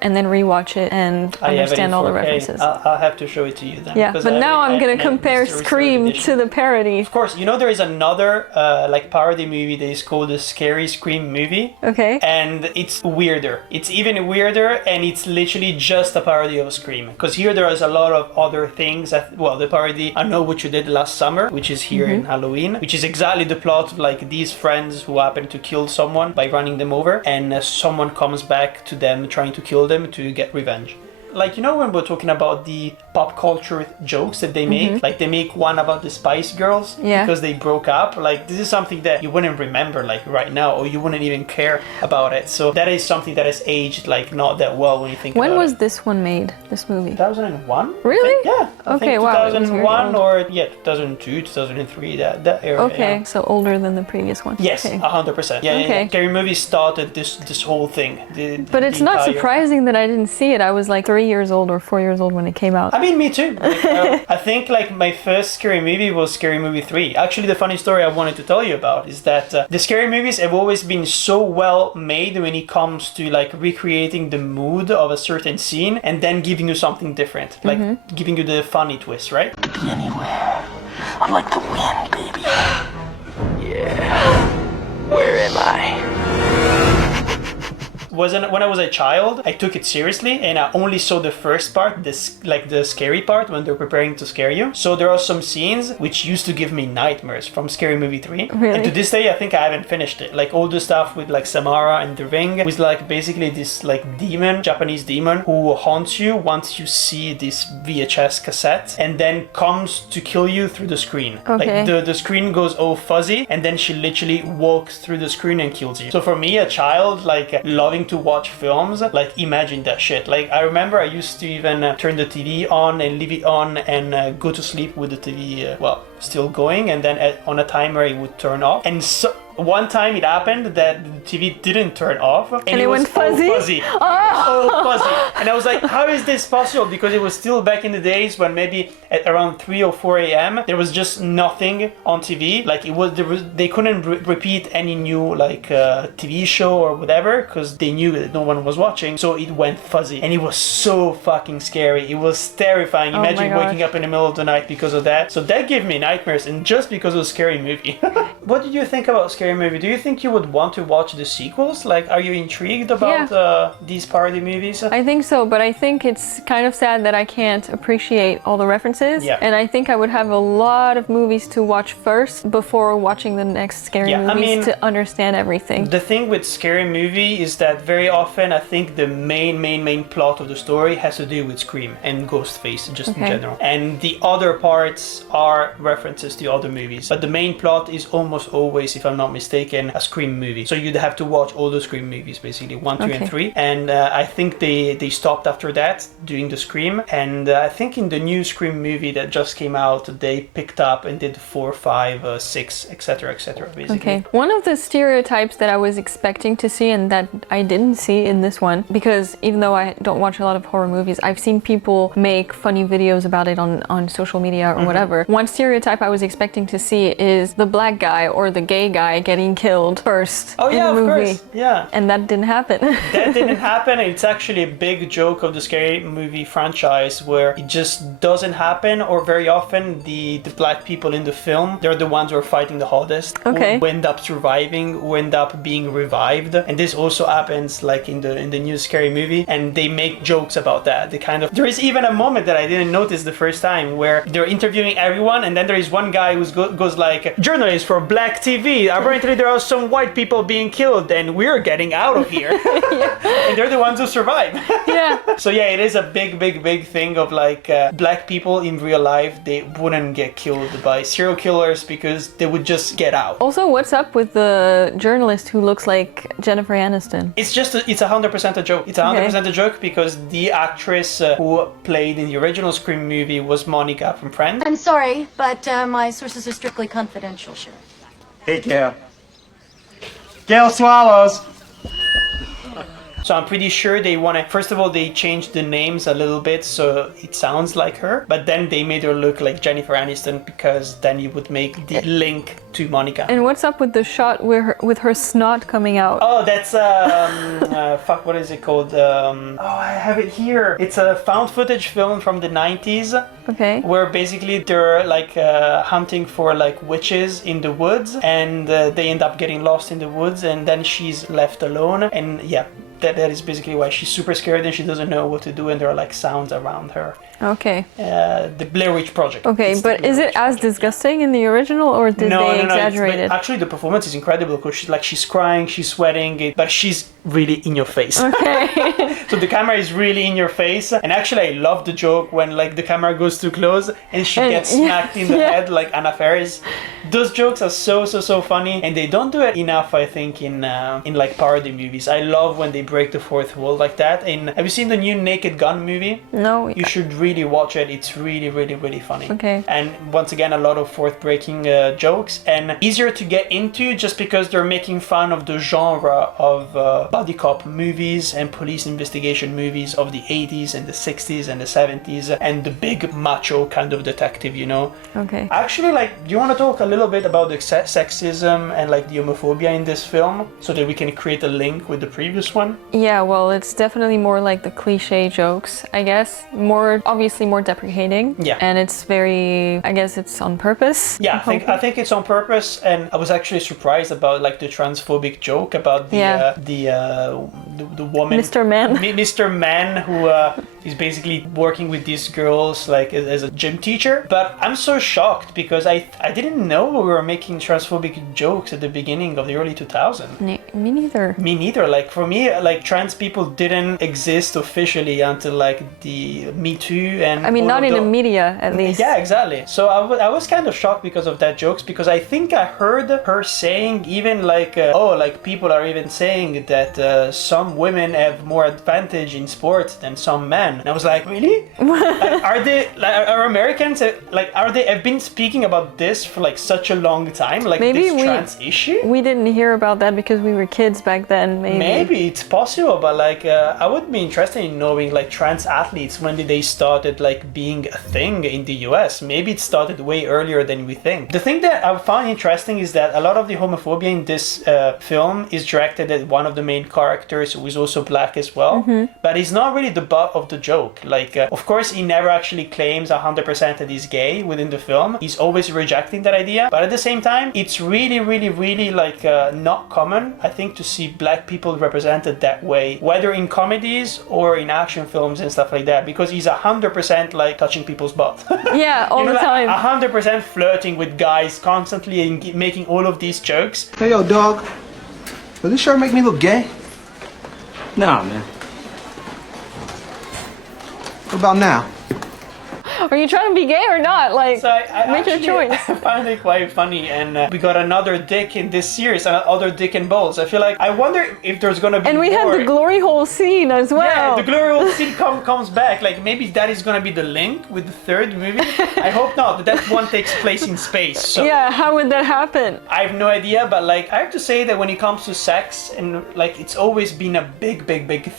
and then rewatch it and understand all the references. I'll have to show it to you then. Yeah, but now I'm gonna compare Scream to the parody. Of course, you know there is another like parody movie that is called the Scary Scream movie. Okay. And it's weirder. It's even weirder, and it's literally just a parody of Scream. Because here there is a lot of other things that, well, the parody I Know What You Did Last Summer, which is here in Halloween, which is exactly the plot of like these friends who happen to kill someone by running them over, and someone comes back to them trying to kill them to get revenge. Like, you know, when we're talking about the pop culture jokes that they make, like they make one about the Spice Girls because they broke up. Like, this is something that you wouldn't remember like right now, or you wouldn't even care about it. So that is something that has aged like not that well when you think about it. When was this one made, this movie? 2001? Really? Yeah. I Okay, think wow. 2001 or 2002, 2003, that era. Okay, yeah. so older than the previous one. Yes, Okay. 100%. Yeah, Okay. yeah. Scary Movie started this whole thing. But it's not surprising that I didn't see it. I was like 3 years old or 4 years old when it came out. I mean, me too. Like, I think like my first scary movie was Scary Movie 3. Actually, the funny story I wanted to tell you about is that the scary movies have always been so well made when it comes to like recreating the mood of a certain scene and then giving you something different, like giving you the funny twist, right? Anywhere. I'm like the wind, baby. Yeah. Where am I? When I was a child, I took it seriously, and I only saw the first part, like the scary part when they're preparing to scare you. So there are some scenes which used to give me nightmares from Scary Movie 3. Really? And to this day, I think I haven't finished it. Like all the stuff with like Samara and the ring, with like basically this like demon, Japanese demon, who haunts you once you see this VHS cassette, and then comes to kill you through the screen. Okay. Like the screen goes all fuzzy, and then she literally walks through the screen and kills you. So for me, a child like loving to watch films, like imagine that shit. Like I remember I used to even turn the TV on and leave it on and go to sleep with the TV still going, and then on a timer it would turn off. And so one time it happened that the TV didn't turn off, and it went fuzzy. All fuzzy. All fuzzy. And I was like, how is this possible? Because it was still back in the days when maybe at around 3 or 4 a.m. there was just nothing on TV. Like they couldn't repeat any new like TV show or whatever because they knew that no one was watching. So it went fuzzy, and it was so fucking scary. It was terrifying. Imagine waking up in the middle of the night because of that. So that gave me nightmares, and just because of Scary Movie. What did you think about Scary Movie? Do you think you would want to watch the sequels? Like, are you intrigued about these parody movies? I think so, but I think it's kind of sad that I can't appreciate all the references. Yeah. And I think I would have a lot of movies to watch first before watching the next scary movies to understand everything. The thing with Scary Movie is that very often I think the main plot of the story has to do with Scream and Ghostface just in general. And the other parts are references to other movies. But the main plot is almost always, if I'm not not mistaken, a Scream movie. So you'd have to watch all the Scream movies, basically 1, 2, Okay. and 3. And I think they stopped after that doing the Scream. And I think in the new Scream movie that just came out, they picked up and did 4, 5, 6, etc., etc. Basically. Okay. One of the stereotypes that I was expecting to see and that I didn't see in this one, because even though I don't watch a lot of horror movies, I've seen people make funny videos about it on social media or whatever. One stereotype I was expecting to see is the black guy or the gay guy getting killed first Oh in yeah, the of movie. course. Yeah. And that didn't happen. That didn't happen. It's actually a big joke of the scary movie franchise where it just doesn't happen, or very often the black people in the film, they're the ones who are fighting the hardest, Okay. who end up surviving, who end up being revived. And this also happens like in the new scary movie, and they make jokes about that. They kind of, there is even a moment that I didn't notice the first time where they're interviewing everyone, and then there is one guy who goes like, journalist for Black TV, apparently there are some white people being killed and we're getting out of here. And they're the ones who survive. Yeah. So yeah, it is a big thing of like black people in real life, they wouldn't get killed by serial killers because they would just get out. Also, what's up with the journalist who looks like Jennifer Aniston? It's just, it's 100% a joke. It's 100% a joke because the actress who played in the original Scream movie was Monica from Friends. I'm sorry, but my sources are strictly confidential, sure. Hey, Gail. Gail swallows. So I'm pretty sure they want to, first of all, they changed the names a little bit so it sounds like her, but then they made her look like Jennifer Aniston because then you would make the link to Monica. And what's up with the shot with her snot coming out? Oh, that's, fuck, what is it called? Oh, I have it here. It's a found footage film from the 90s. Okay. Where basically they're like hunting for like witches in the woods, and they end up getting lost in the woods, and then she's left alone, and yeah, that is basically why she's super scared and she doesn't know what to do, and there are like sounds around her. Okay. The Blair Witch Project. Okay, but is it as disgusting in the original, or did they exaggerate it? Actually, the performance is incredible because she's crying, she's sweating, but she's really in your face. Okay. So the camera is really in your face, and actually I love the joke when like the camera goes too close and she gets smacked in the head like Anna Faris. Those jokes are so funny, and they don't do it enough, I think, in like parody movies. I love when they break the fourth wall like that. Have you seen the new Naked Gun movie? No. You should really watch it. It's really funny. Okay. And once again, a lot of fourth breaking jokes, and easier to get into just because they're making fun of the genre of buddy cop movies and police investigation movies of the 80s and the 60s and the 70s, and the big macho kind of detective, you know. Okay. Actually, like, do you want to talk a little bit about the sexism and like the homophobia in this film so that we can create a link with the previous one? Yeah, well, it's definitely more like the cliche jokes, I guess. More, obviously more deprecating. Yeah. And it's very, I guess it's on purpose. Yeah, I think it's on purpose, and I was actually surprised about like the transphobic joke about the woman, Mr. Man. Mr. Man, who is basically working with these girls like as a gym teacher. But I'm so shocked because I didn't know we were making transphobic jokes at the beginning of the early 2000s. Me neither. Me neither. Like for me, like trans people didn't exist officially until like the Me Too and. I mean, not in the media at least. Yeah, exactly. So I was kind of shocked because of that jokes, because I think I heard her saying even like like people are even saying that some women have more advantage in sports than some men. And I was like, really? Like, are Americans have been speaking about this for like such a long time, like maybe this trans issue? We didn't hear about that because we were kids back then. Maybe it's possible, but like I would be interested in knowing like trans athletes, when did they started like being a thing in the US? Maybe it started way earlier than we think. The thing that I found interesting is that a lot of the homophobia in this film is directed at one of the main characters who is also black as well, but he's not really the butt of the joke. Like of course he never actually claims 100% that he's gay within the film. He's always rejecting that idea, but at the same time it's really like not common, I think, to see black people represented that way, whether in comedies or in action films and stuff like that, because he's 100% like touching people's butt. Yeah, all the time. 100% flirting with guys constantly and making all of these jokes. Hey, yo, dog. Does this shirt make me look gay? Nah, man. What about now? Are you trying to be gay or not? Like, So I make your actually choice. find it quite funny, and we got another dick in this series, another dick and balls. I feel like I wonder if there's gonna be And we more. had the glory hole scene as well. Yeah, the glory hole scene comes back. Like maybe that is gonna be the link with the third movie. I hope not. That one takes place in space. So Yeah, how would that happen? I have no idea, but like I have to say that when it comes to sex, and like it's always been a big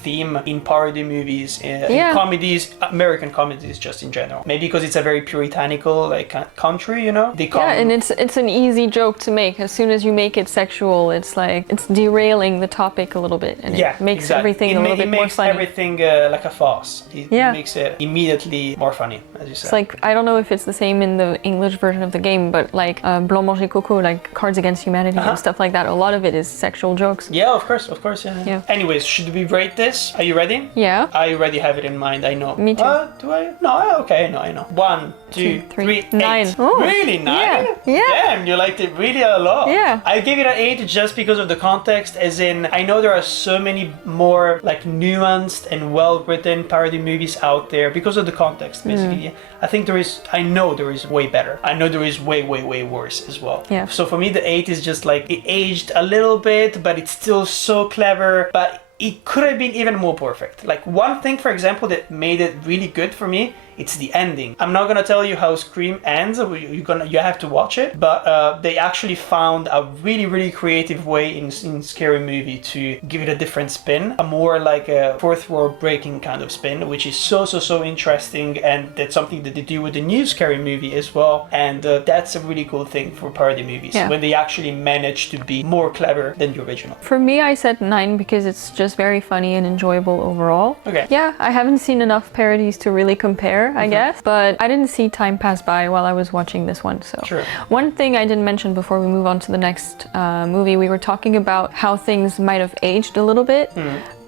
theme in parody movies, in comedies, American comedies just in general. Maybe because it's a very puritanical like country, you know. They Yeah, and it's an easy joke to make. As soon as you make it sexual, it's like it's derailing the topic a little bit, and it makes everything a little bit more funny. It makes everything like a farce. It makes it immediately more funny, as you said. It's like, I don't know if it's the same in the English version of the game, but like Blanc Manger Coco, like Cards Against Humanity and stuff like that, a lot of it is sexual jokes. Yeah, of course, yeah. Anyways, should we rate this? Are you ready? Yeah. I already have it in mind, I know. Me too. Do I? No, okay, no, I know. 1, 2, 3, 9. 8. Oh, really? 9? Yeah. Damn, you liked it really a lot. Yeah. I gave it an 8 just because of the context, as in, I know there are so many more like nuanced and well-written parody movies out there because of the context, basically. I know there is way better. I know there is way worse as well. Yeah. So for me, the 8 is just like, it aged a little bit, but it's still so clever, but it could have been even more perfect. Like one thing, for example, that made it really good for me, it's the ending. I'm not gonna tell you how Scream ends. You have to watch it. But they actually found a really creative way in Scary Movie to give it a different spin, a more like a fourth wall breaking kind of spin, which is so interesting. And that's something that they do with the new Scary Movie as well. And that's a really cool thing for parody movies, when they actually manage to be more clever than the original. For me, I said 9 because it's just very funny and enjoyable overall. Okay. Yeah, I haven't seen enough parodies to really compare, I guess, but I didn't see time pass by while I was watching this one. So Sure. One thing I didn't mention before we move on to the next movie, we were talking about how things might have aged a little bit.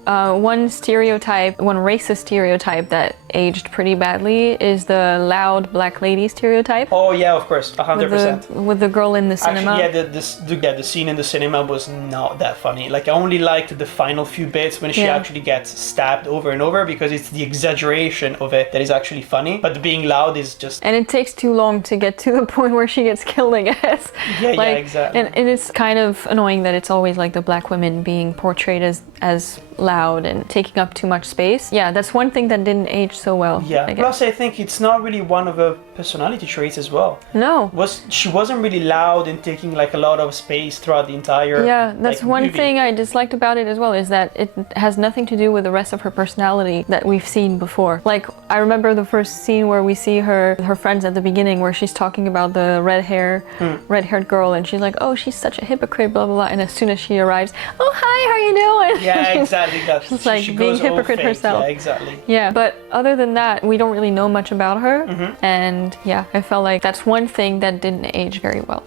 One racist stereotype that aged pretty badly is the loud black lady stereotype. Oh yeah, of course, 100%. With the girl in the cinema. Actually, the scene in the cinema was not that funny. Like I only liked the final few bits when she actually gets stabbed over and over, because it's the exaggeration of it that is actually funny. But being loud is just... And it takes too long to get to the point where she gets killed, I guess. Yeah, exactly. And it's kind of annoying that it's always like the black women being portrayed as loud and taking up too much space. Yeah, that's one thing that didn't age so well. Yeah, plus I think it's not really one of her personality traits as well. No. She wasn't really loud and taking like a lot of space throughout the entire that's one movie. thing I disliked about it as well, is that it has nothing to do with the rest of her personality that we've seen before. Like, I remember the first scene where we see her friends at the beginning, where she's talking about the red-haired girl, and she's like, oh, she's such a hypocrite, blah blah blah, and as soon as she arrives, oh hi, how are you doing? Yeah, exactly. She's like being hypocrite herself. Yeah, exactly. Yeah, but other than that, we don't really know much about her, and yeah, I felt like that's one thing that didn't age very well.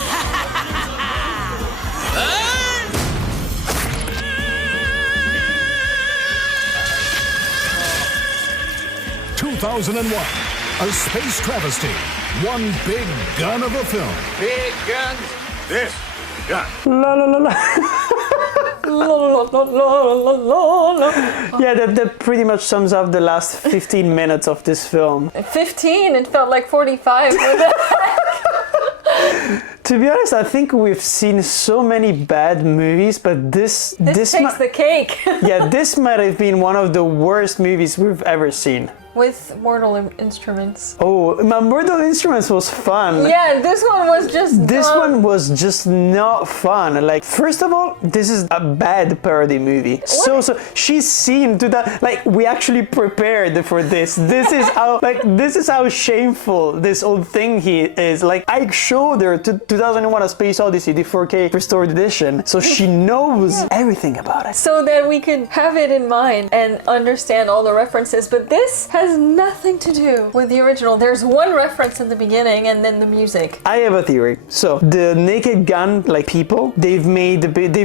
2001, A Space Travesty. One big gun of a film. Big guns. This gun. La la la la. Yeah, that pretty much sums up the last 15 minutes of this film. 15? It felt like 45. To be honest, I think we've seen so many bad movies, but this takes the cake. Yeah, this might have been one of the worst movies we've ever seen. With Mortal Instruments. Oh, my Mortal Instruments was fun. Yeah, this one was just This one was just not fun. Like, first of all, this is a bad parody movie. What? So she's seen to that. Like, we actually prepared for this. This is how shameful this old thing is. Like, I showed her to 2001: A Space Odyssey, the 4K restored edition, so she knows everything about it. So that we could have it in mind and understand all the references. But this has nothing to do with the original. There's one reference in the beginning and then the music. I have a theory. So the Naked Gun people, they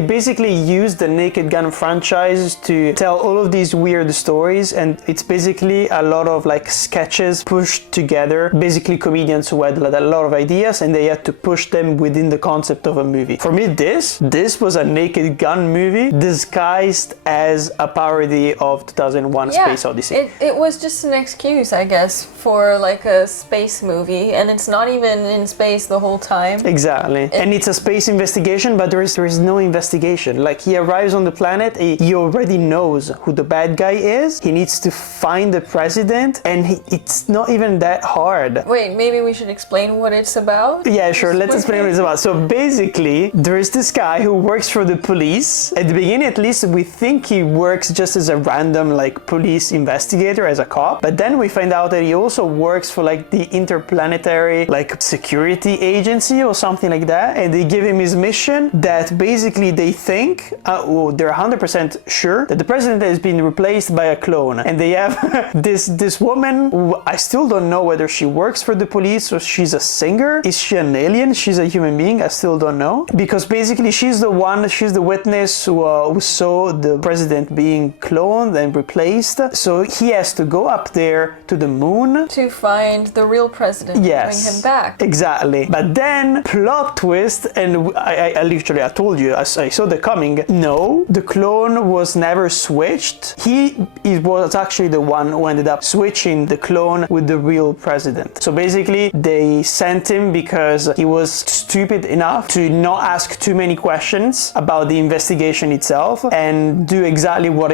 basically used the Naked Gun franchise to tell all of these weird stories, and it's basically a lot of sketches pushed together. Basically comedians who had a lot of ideas and they had to push them within the concept of a movie. For me, this was a Naked Gun movie disguised as a parody of 2001: Space Odyssey. It was just just an excuse, I guess, for like a space movie, and it's not even in space the whole time. Exactly. And it's a space investigation, but there is no investigation. Like, he arrives on the planet, he already knows who the bad guy is. He needs to find the president, and it's not even that hard. Wait, maybe we should explain what it's about? Yeah, sure, let's explain what it's about. So basically, there is this guy who works for the police. At the beginning, at least, we think he works just as a random, like, police investigator, as a cop. But then we find out that he also works for, like, the interplanetary, like, security agency or something like that. And they give him his mission that basically they think, they're 100% sure that the president has been replaced by a clone. And they have this woman who I still don't know whether she works for the police or she's a singer. Is she an alien? She's a human being? I still don't know. Because basically she's the witness who saw the president being cloned and replaced. So he has to go up there to the moon to find the real president. Yes. And bring him back. Exactly. But then, plot twist, and I literally, I told you, I saw the coming. No, the clone was never switched. He was actually the one who ended up switching the clone with the real president. So basically, they sent him because he was stupid enough to not ask too many questions about the investigation itself and do exactly what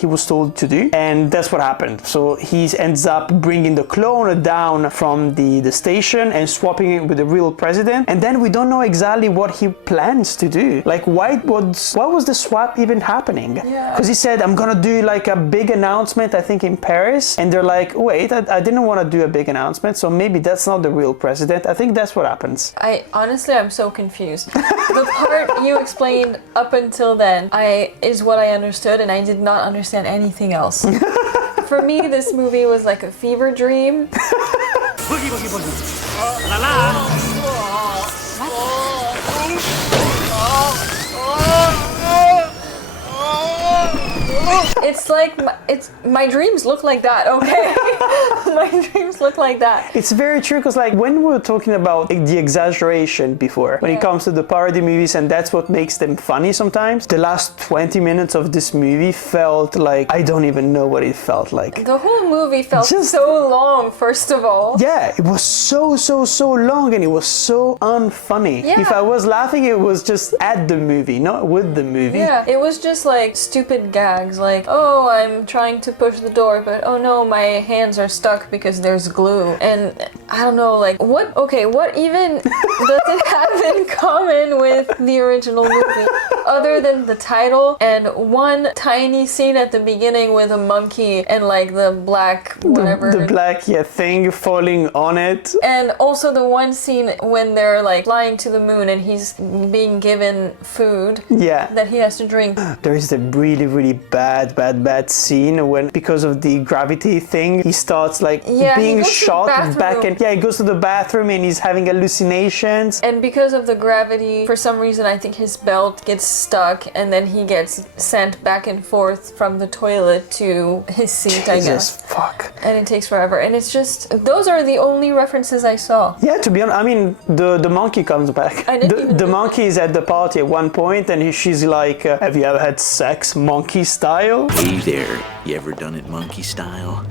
he was told to do. And that's what happened. So he ends up bringing the clone down from the station and swapping it with the real president. And then we don't know exactly what he plans to do. Like, why was the swap even happening? Yeah. Because he said, I'm gonna do like a big announcement, I think in Paris. And they're like, wait, I didn't want to do a big announcement, so maybe that's not the real president. I think that's what happens. I'm so confused. The part you explained up until then is what I understood, and I did not understand anything else. For me, this movie was like a fever dream. Boogie, boogie, boogie. La la. It's like my dreams look like that, okay? My dreams look like that. It's very true, because like when we were talking about the exaggeration before, when it comes to the parody movies, and that's what makes them funny sometimes, the last 20 minutes of this movie felt like, I don't even know what it felt like. The whole movie felt so long, first of all. Yeah, it was so long, and it was so unfunny. Yeah. If I was laughing, it was just at the movie, not with the movie. Yeah, it was just like stupid gags, like, oh, I'm trying to push the door, but oh no, my hands are stuck because there's glue. And I don't know, like, what even does it have in common with the original movie? Other than the title and one tiny scene at the beginning with a monkey and like the black whatever. The black thing falling on it. And also the one scene when they're like flying to the moon and he's being given food that he has to drink. There is a really bad scene when, because of the gravity thing, he starts like being shot back, and he goes to the bathroom and he's having hallucinations. And because of the gravity, for some reason, I think his belt gets stuck and then he gets sent back and forth from the toilet to his seat, I guess. Fuck. And it takes forever. And it's just, those are the only references I saw. Yeah, to be honest, I mean, the monkey comes back. The monkey is at the party at one point, and she's like, have you ever had sex monkey style? Hey there, you ever done it monkey style?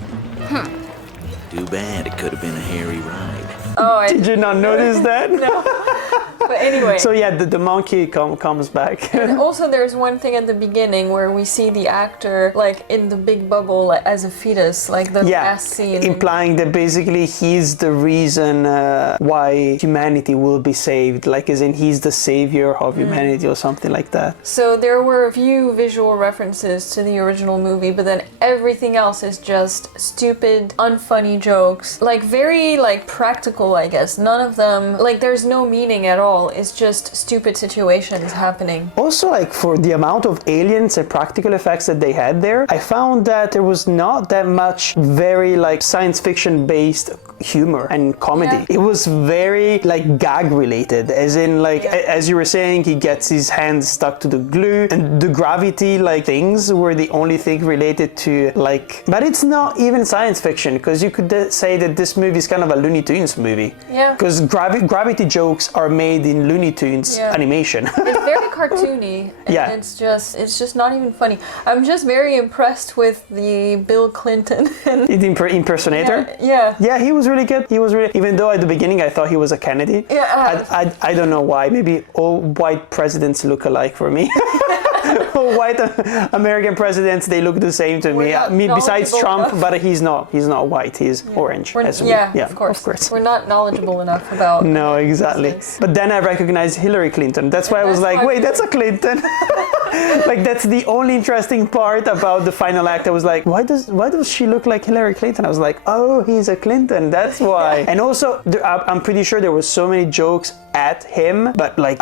Too bad, it could have been a hairy ride. Oh, did you not notice that? No. But anyway. So yeah, the monkey comes back. And also there's one thing at the beginning where we see the actor like in the big bubble as a fetus, like the last scene. Implying that basically he's the reason why humanity will be saved, like as in he's the savior of humanity or something like that. So there were a few visual references to the original movie, but then everything else is just stupid, unfunny jokes. Like very like practical, I guess. None of them, like there's no meaning at all. It's just stupid situations happening. Also, like for the amount of aliens and practical effects that they had there, I found that there was not that much very like science fiction based humor and comedy. It was very like gag related, as in like as you were saying, he gets his hands stuck to the glue, and the gravity like things were the only thing related to like, but it's not even science fiction, because you could say that this movie is kind of a Looney Tunes movie. Yeah. Because gravity jokes are made made in Looney Tunes animation. It's very cartoony, and it's just not even funny. I'm just very impressed with the Bill Clinton impersonator. Yeah, he was really good. He was really, even though at the beginning I thought he was a Kennedy. I don't know why. Maybe all white presidents look alike for me. All white American presidents, they look the same to me. Besides Trump, but he's not white. He's orange. Of course. We're not knowledgeable enough about. No, exactly. But then I recognized Hillary Clinton. That's why I was like, wait, that's a Clinton. Like that's the only interesting part about the final act. I was like, why does she look like Hillary Clinton? I was like, oh, he's a Clinton. That's why. And also, I'm pretty sure there were so many jokes at him, but like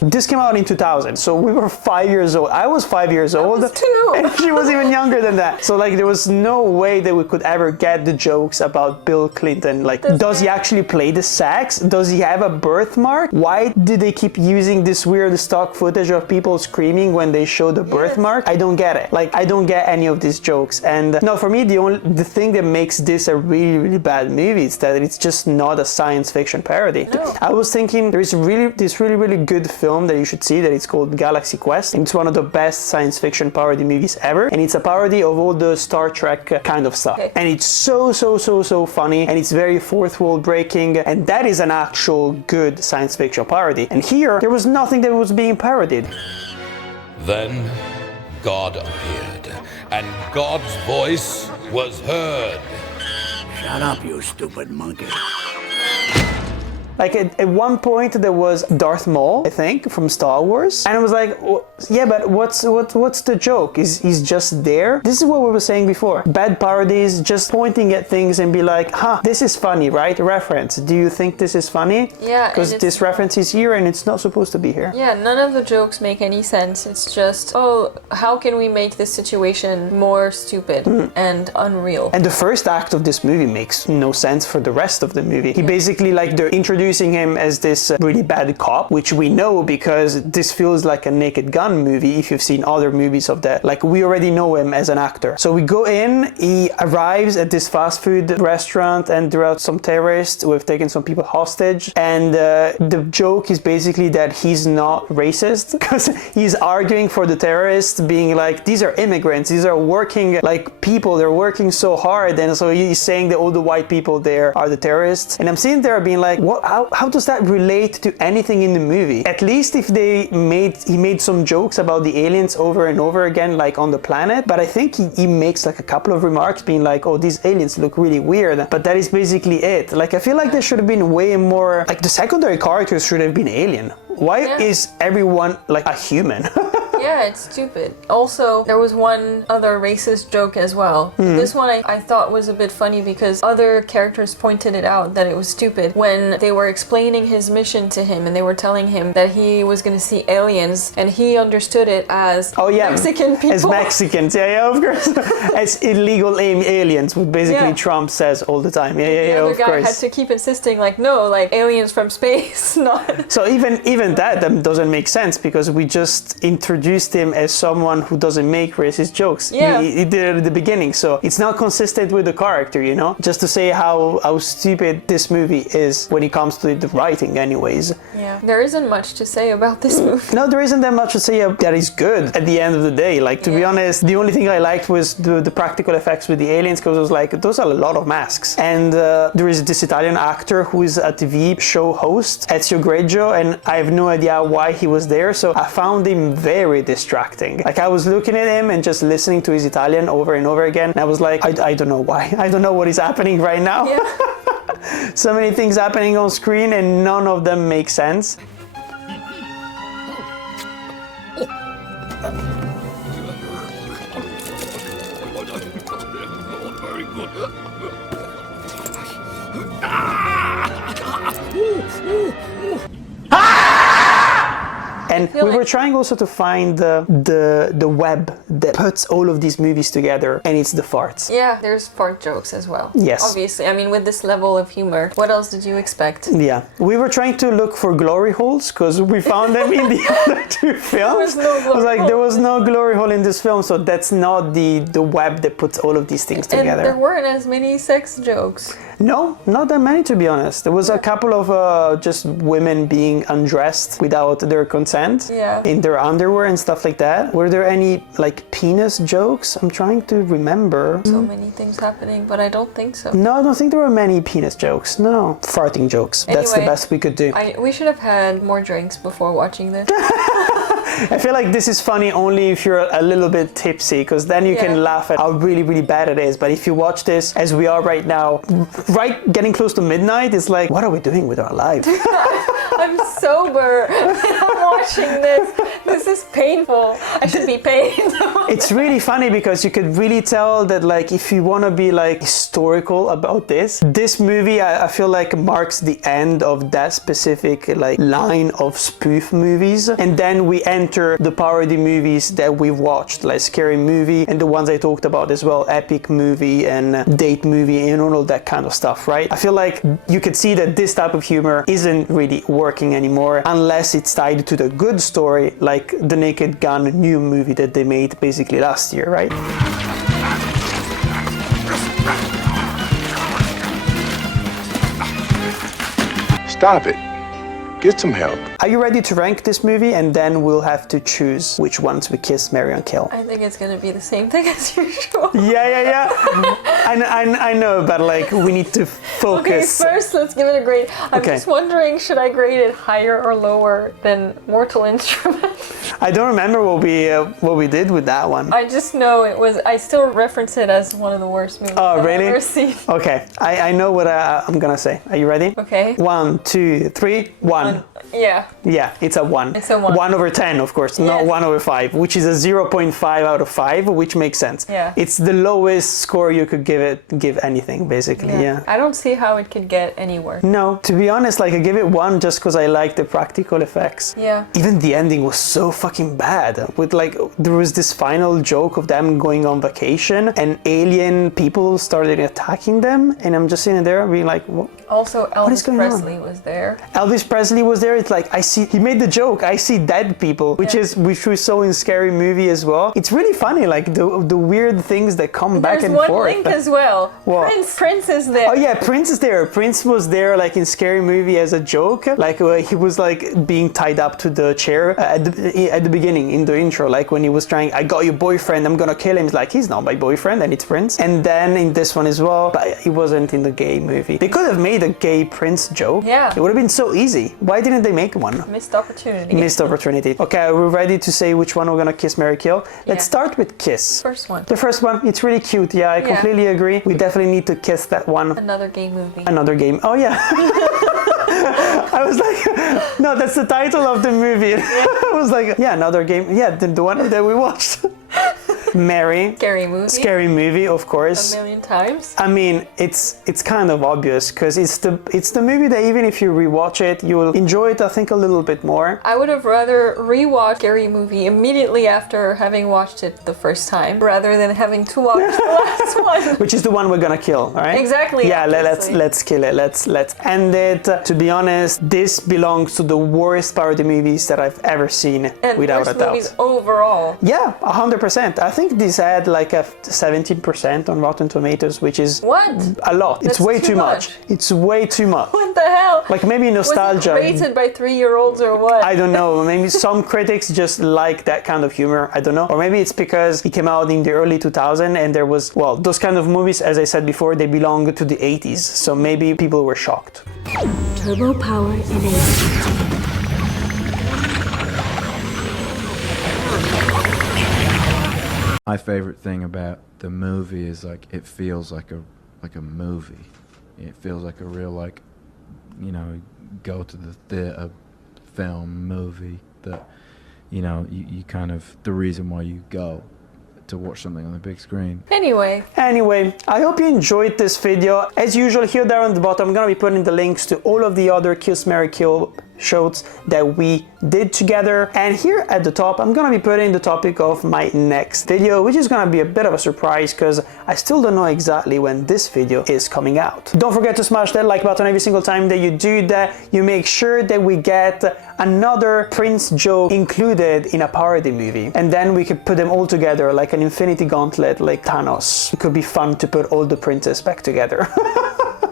this came out in 2000, so we were 5 years old. I was 5 years old, and she was even younger than that. So like there was no way that we could ever get the jokes about Bill Clinton. Like, does he actually play the sax? Does he have a birthmark? Why do they keep using this weird stock footage of people screaming when they show the birthmark? I don't get it. Like, I don't get any of these jokes. And no, for me, the thing that makes this a really, really bad movie is that it's just not a science fiction parody. No. I was thinking there is this really, really good film that you should see that it's called Galaxy Quest. It's one of the best science fiction parody movies ever, and it's a parody of all the Star Trek kind of stuff. And it's so funny, and it's very fourth wall breaking, and that is an actual good science fiction parody. And here, there was nothing that was being parodied. Then God appeared, and God's voice was heard. Shut up, you stupid monkey. Like at one point there was Darth Maul, I think, from Star Wars, and I was like, yeah, but what's the joke? He's just there? This is what we were saying before. Bad parodies, just pointing at things and be like, this is funny, right? Reference. Do you think this is funny? Yeah. Because this reference is here and it's not supposed to be here. Yeah, none of the jokes make any sense. It's just, oh, how can we make this situation more stupid and unreal? And the first act of this movie makes no sense for the rest of the movie. He basically, like, they're introducing him as this really bad cop, which we know because this feels like a Naked Gun movie if you've seen other movies of that. Like, we already know him as an actor. So we go in, he arrives at this fast food restaurant, and there are some terrorists who have taken some people hostage, and the joke is basically that he's not racist because he's arguing for the terrorists, being like, these are immigrants, these are working like people, they're working so hard, and so he's saying that all the white people there are the terrorists. And I'm sitting there being like, what? How does that relate to anything in the movie? At least if he made some jokes about the aliens over and over again, like on the planet, but I think he makes like a couple of remarks being like, oh, these aliens look really weird, but that is basically it. Like, I feel like there should have been way more, like the secondary characters should have been alien. Why is everyone like a human? Yeah, it's stupid. Also, there was one other racist joke as well. This one I thought was a bit funny because other characters pointed it out that it was stupid when they were explaining his mission to him and they were telling him that he was going to see aliens, and he understood it as Mexican people. As Mexicans, yeah, of course. As illegal aliens, what basically Trump says all the time. The other guy had to keep insisting, like, no, like aliens from space, not. So even that doesn't make sense because we just introduced him as someone who doesn't make racist jokes. He did it at the beginning, so it's not consistent with the character, you know? Just to say how stupid this movie is when it comes to the writing anyways. Yeah, there isn't much to say about this movie. No, there isn't that much to say that is good at the end of the day. Like, to be honest, the only thing I liked was the practical effects with the aliens, because I was like, those are a lot of masks. And there is this Italian actor who is a TV show host, Ezio Greggio, and I have no idea why he was there, so I found him very distracting. Like, I was looking at him and just listening to his Italian over and over again, and I was like, I don't know why. I don't know what is happening right now. Yeah. So many things happening on screen and none of them make sense. And we were trying also to find the web that puts all of these movies together, and it's the farts. Yeah, there's fart jokes as well. Yes. Obviously, I mean, with this level of humor, what else did you expect? Yeah, we were trying to look for glory holes because we found them in the other two films. There was no glory hole in this film, so that's not the web that puts all of these things together. And there weren't as many sex jokes. No, not that many, to be honest. There was a couple of just women being undressed without their consent in their underwear and stuff like that. Were there any like penis jokes? I'm trying to remember. So many things happening, but I don't think so. No, I don't think there were many penis jokes. No. Farting jokes. Anyway, that's the best we could do. We should have had more drinks before watching this. I feel like this is funny only if you're a little bit tipsy, because then you can laugh at how really, really bad it is. But if you watch this as we are right now, right getting close to midnight, it's like, what are we doing with our lives? I'm sober. I'm watching this. This is painful. I should be paid. It's really funny because you could really tell that, like, if you want to be like historical about this movie, I feel like marks the end of that specific like line of spoof movies, and then we enter the parody movies that we've watched, like Scary Movie and the ones I talked about as well, Epic Movie and Date Movie and all of that kind of stuff, right? I feel like you could see that this type of humor isn't really working anymore unless it's tied to the good story, like the Naked Gun new movie that they made basically last year, right? Stop it. Get some help. Are you ready to rank this movie? And then we'll have to choose which ones we kiss, marry, and kill. I think it's gonna be the same thing as usual. Yeah. I know, but like we need to focus. Okay, first let's give it a grade. I'm just wondering, should I grade it higher or lower than Mortal Instruments? I don't remember what we did with that one. I just know it was. I still reference it as one of the worst movies I've ever seen. Okay, I know what I'm gonna say. Are you ready? Okay. 1, 2, 3, 1. Yeah. Yeah, it's a 1. It's a 1. 1 over 10, of course, not 1 over 5, which is a 0.5 out of 5, which makes sense. Yeah. It's the lowest score you could give anything, basically. Yeah. I don't see how it could get any worse. No, to be honest, like I give it 1 just because I like the practical effects. Yeah. Even the ending was so fucking bad. With like, there was this final joke of them going on vacation and alien people started attacking them, and I'm just sitting there being like, what? Also, Elvis Presley was there. Elvis Presley was there. It's like, he made the joke, I see dead people, which we saw in Scary Movie as well. It's really funny, like the weird things that come back and forth. There's one link as well. What? Prince is there. Oh yeah, Prince is there. Prince was there like in Scary Movie as a joke. Like he was like being tied up to the chair at the beginning in the intro, like when he was trying, I got your boyfriend, I'm gonna kill him. It's like, he's not my boyfriend, and it's Prince. And then in this one as well, but he wasn't in the gay movie. They could have made a gay Prince joke. Yeah. It would have been so easy. Why didn't they make one? Missed opportunity. Missed opportunity. Okay, we're ready to say which one we're gonna kiss, marry, kill. Let's start with kiss. First one. The first one, it's really cute. Yeah, I completely agree. We definitely need to kiss that one. Another gay movie. Another game. Oh yeah. I was like, no, that's the title of the movie. I was like, yeah, another game. Yeah, the one that we watched. Mary. Scary Movie. Scary Movie, of course. A million times. I mean, it's kind of obvious because it's the movie that even if you rewatch it, you will enjoy it, I think, a little bit more. I would have rather rewatched Scary Movie immediately after having watched it the first time, rather than having to watch the last one. Which is the one we're gonna kill, all right? Exactly. Yeah, let's kill it. Let's end it. To be honest, this belongs to the worst parody movies that I've ever seen, and without a doubt. Movies overall. Yeah, 100%. I think this had like a 17% on Rotten Tomatoes, which is a lot. It's way too much. It's way too much. What the hell? Like maybe nostalgia. Was it rated by 3-year-olds or what? I don't know. Maybe some critics just like that kind of humor. I don't know. Or maybe it's because it came out in the early 2000s and there was, well, those kind of movies, as I said before, they belong to the 80s. So maybe people were shocked. Turbo power enabled. My favorite thing about the movie is like it feels like a movie. It feels like a real, like, you know, go to the theater film movie that, you know, you kind of, the reason why you go to watch something on the big screen. Anyway, I hope you enjoyed this video. As usual, here down at the bottom, I'm gonna be putting the links to all of the other Kiss, Marry, Kill shows that we did together, and here at the top I'm gonna be putting the topic of my next video, which is gonna be a bit of a surprise because I still don't know exactly when this video is coming out. Don't forget to smash that like button every single time that you do that. You make sure that we get another Prince joke included in a parody movie, and then we could put them all together like an infinity gauntlet, like Thanos. It could be fun to put all the princes back together.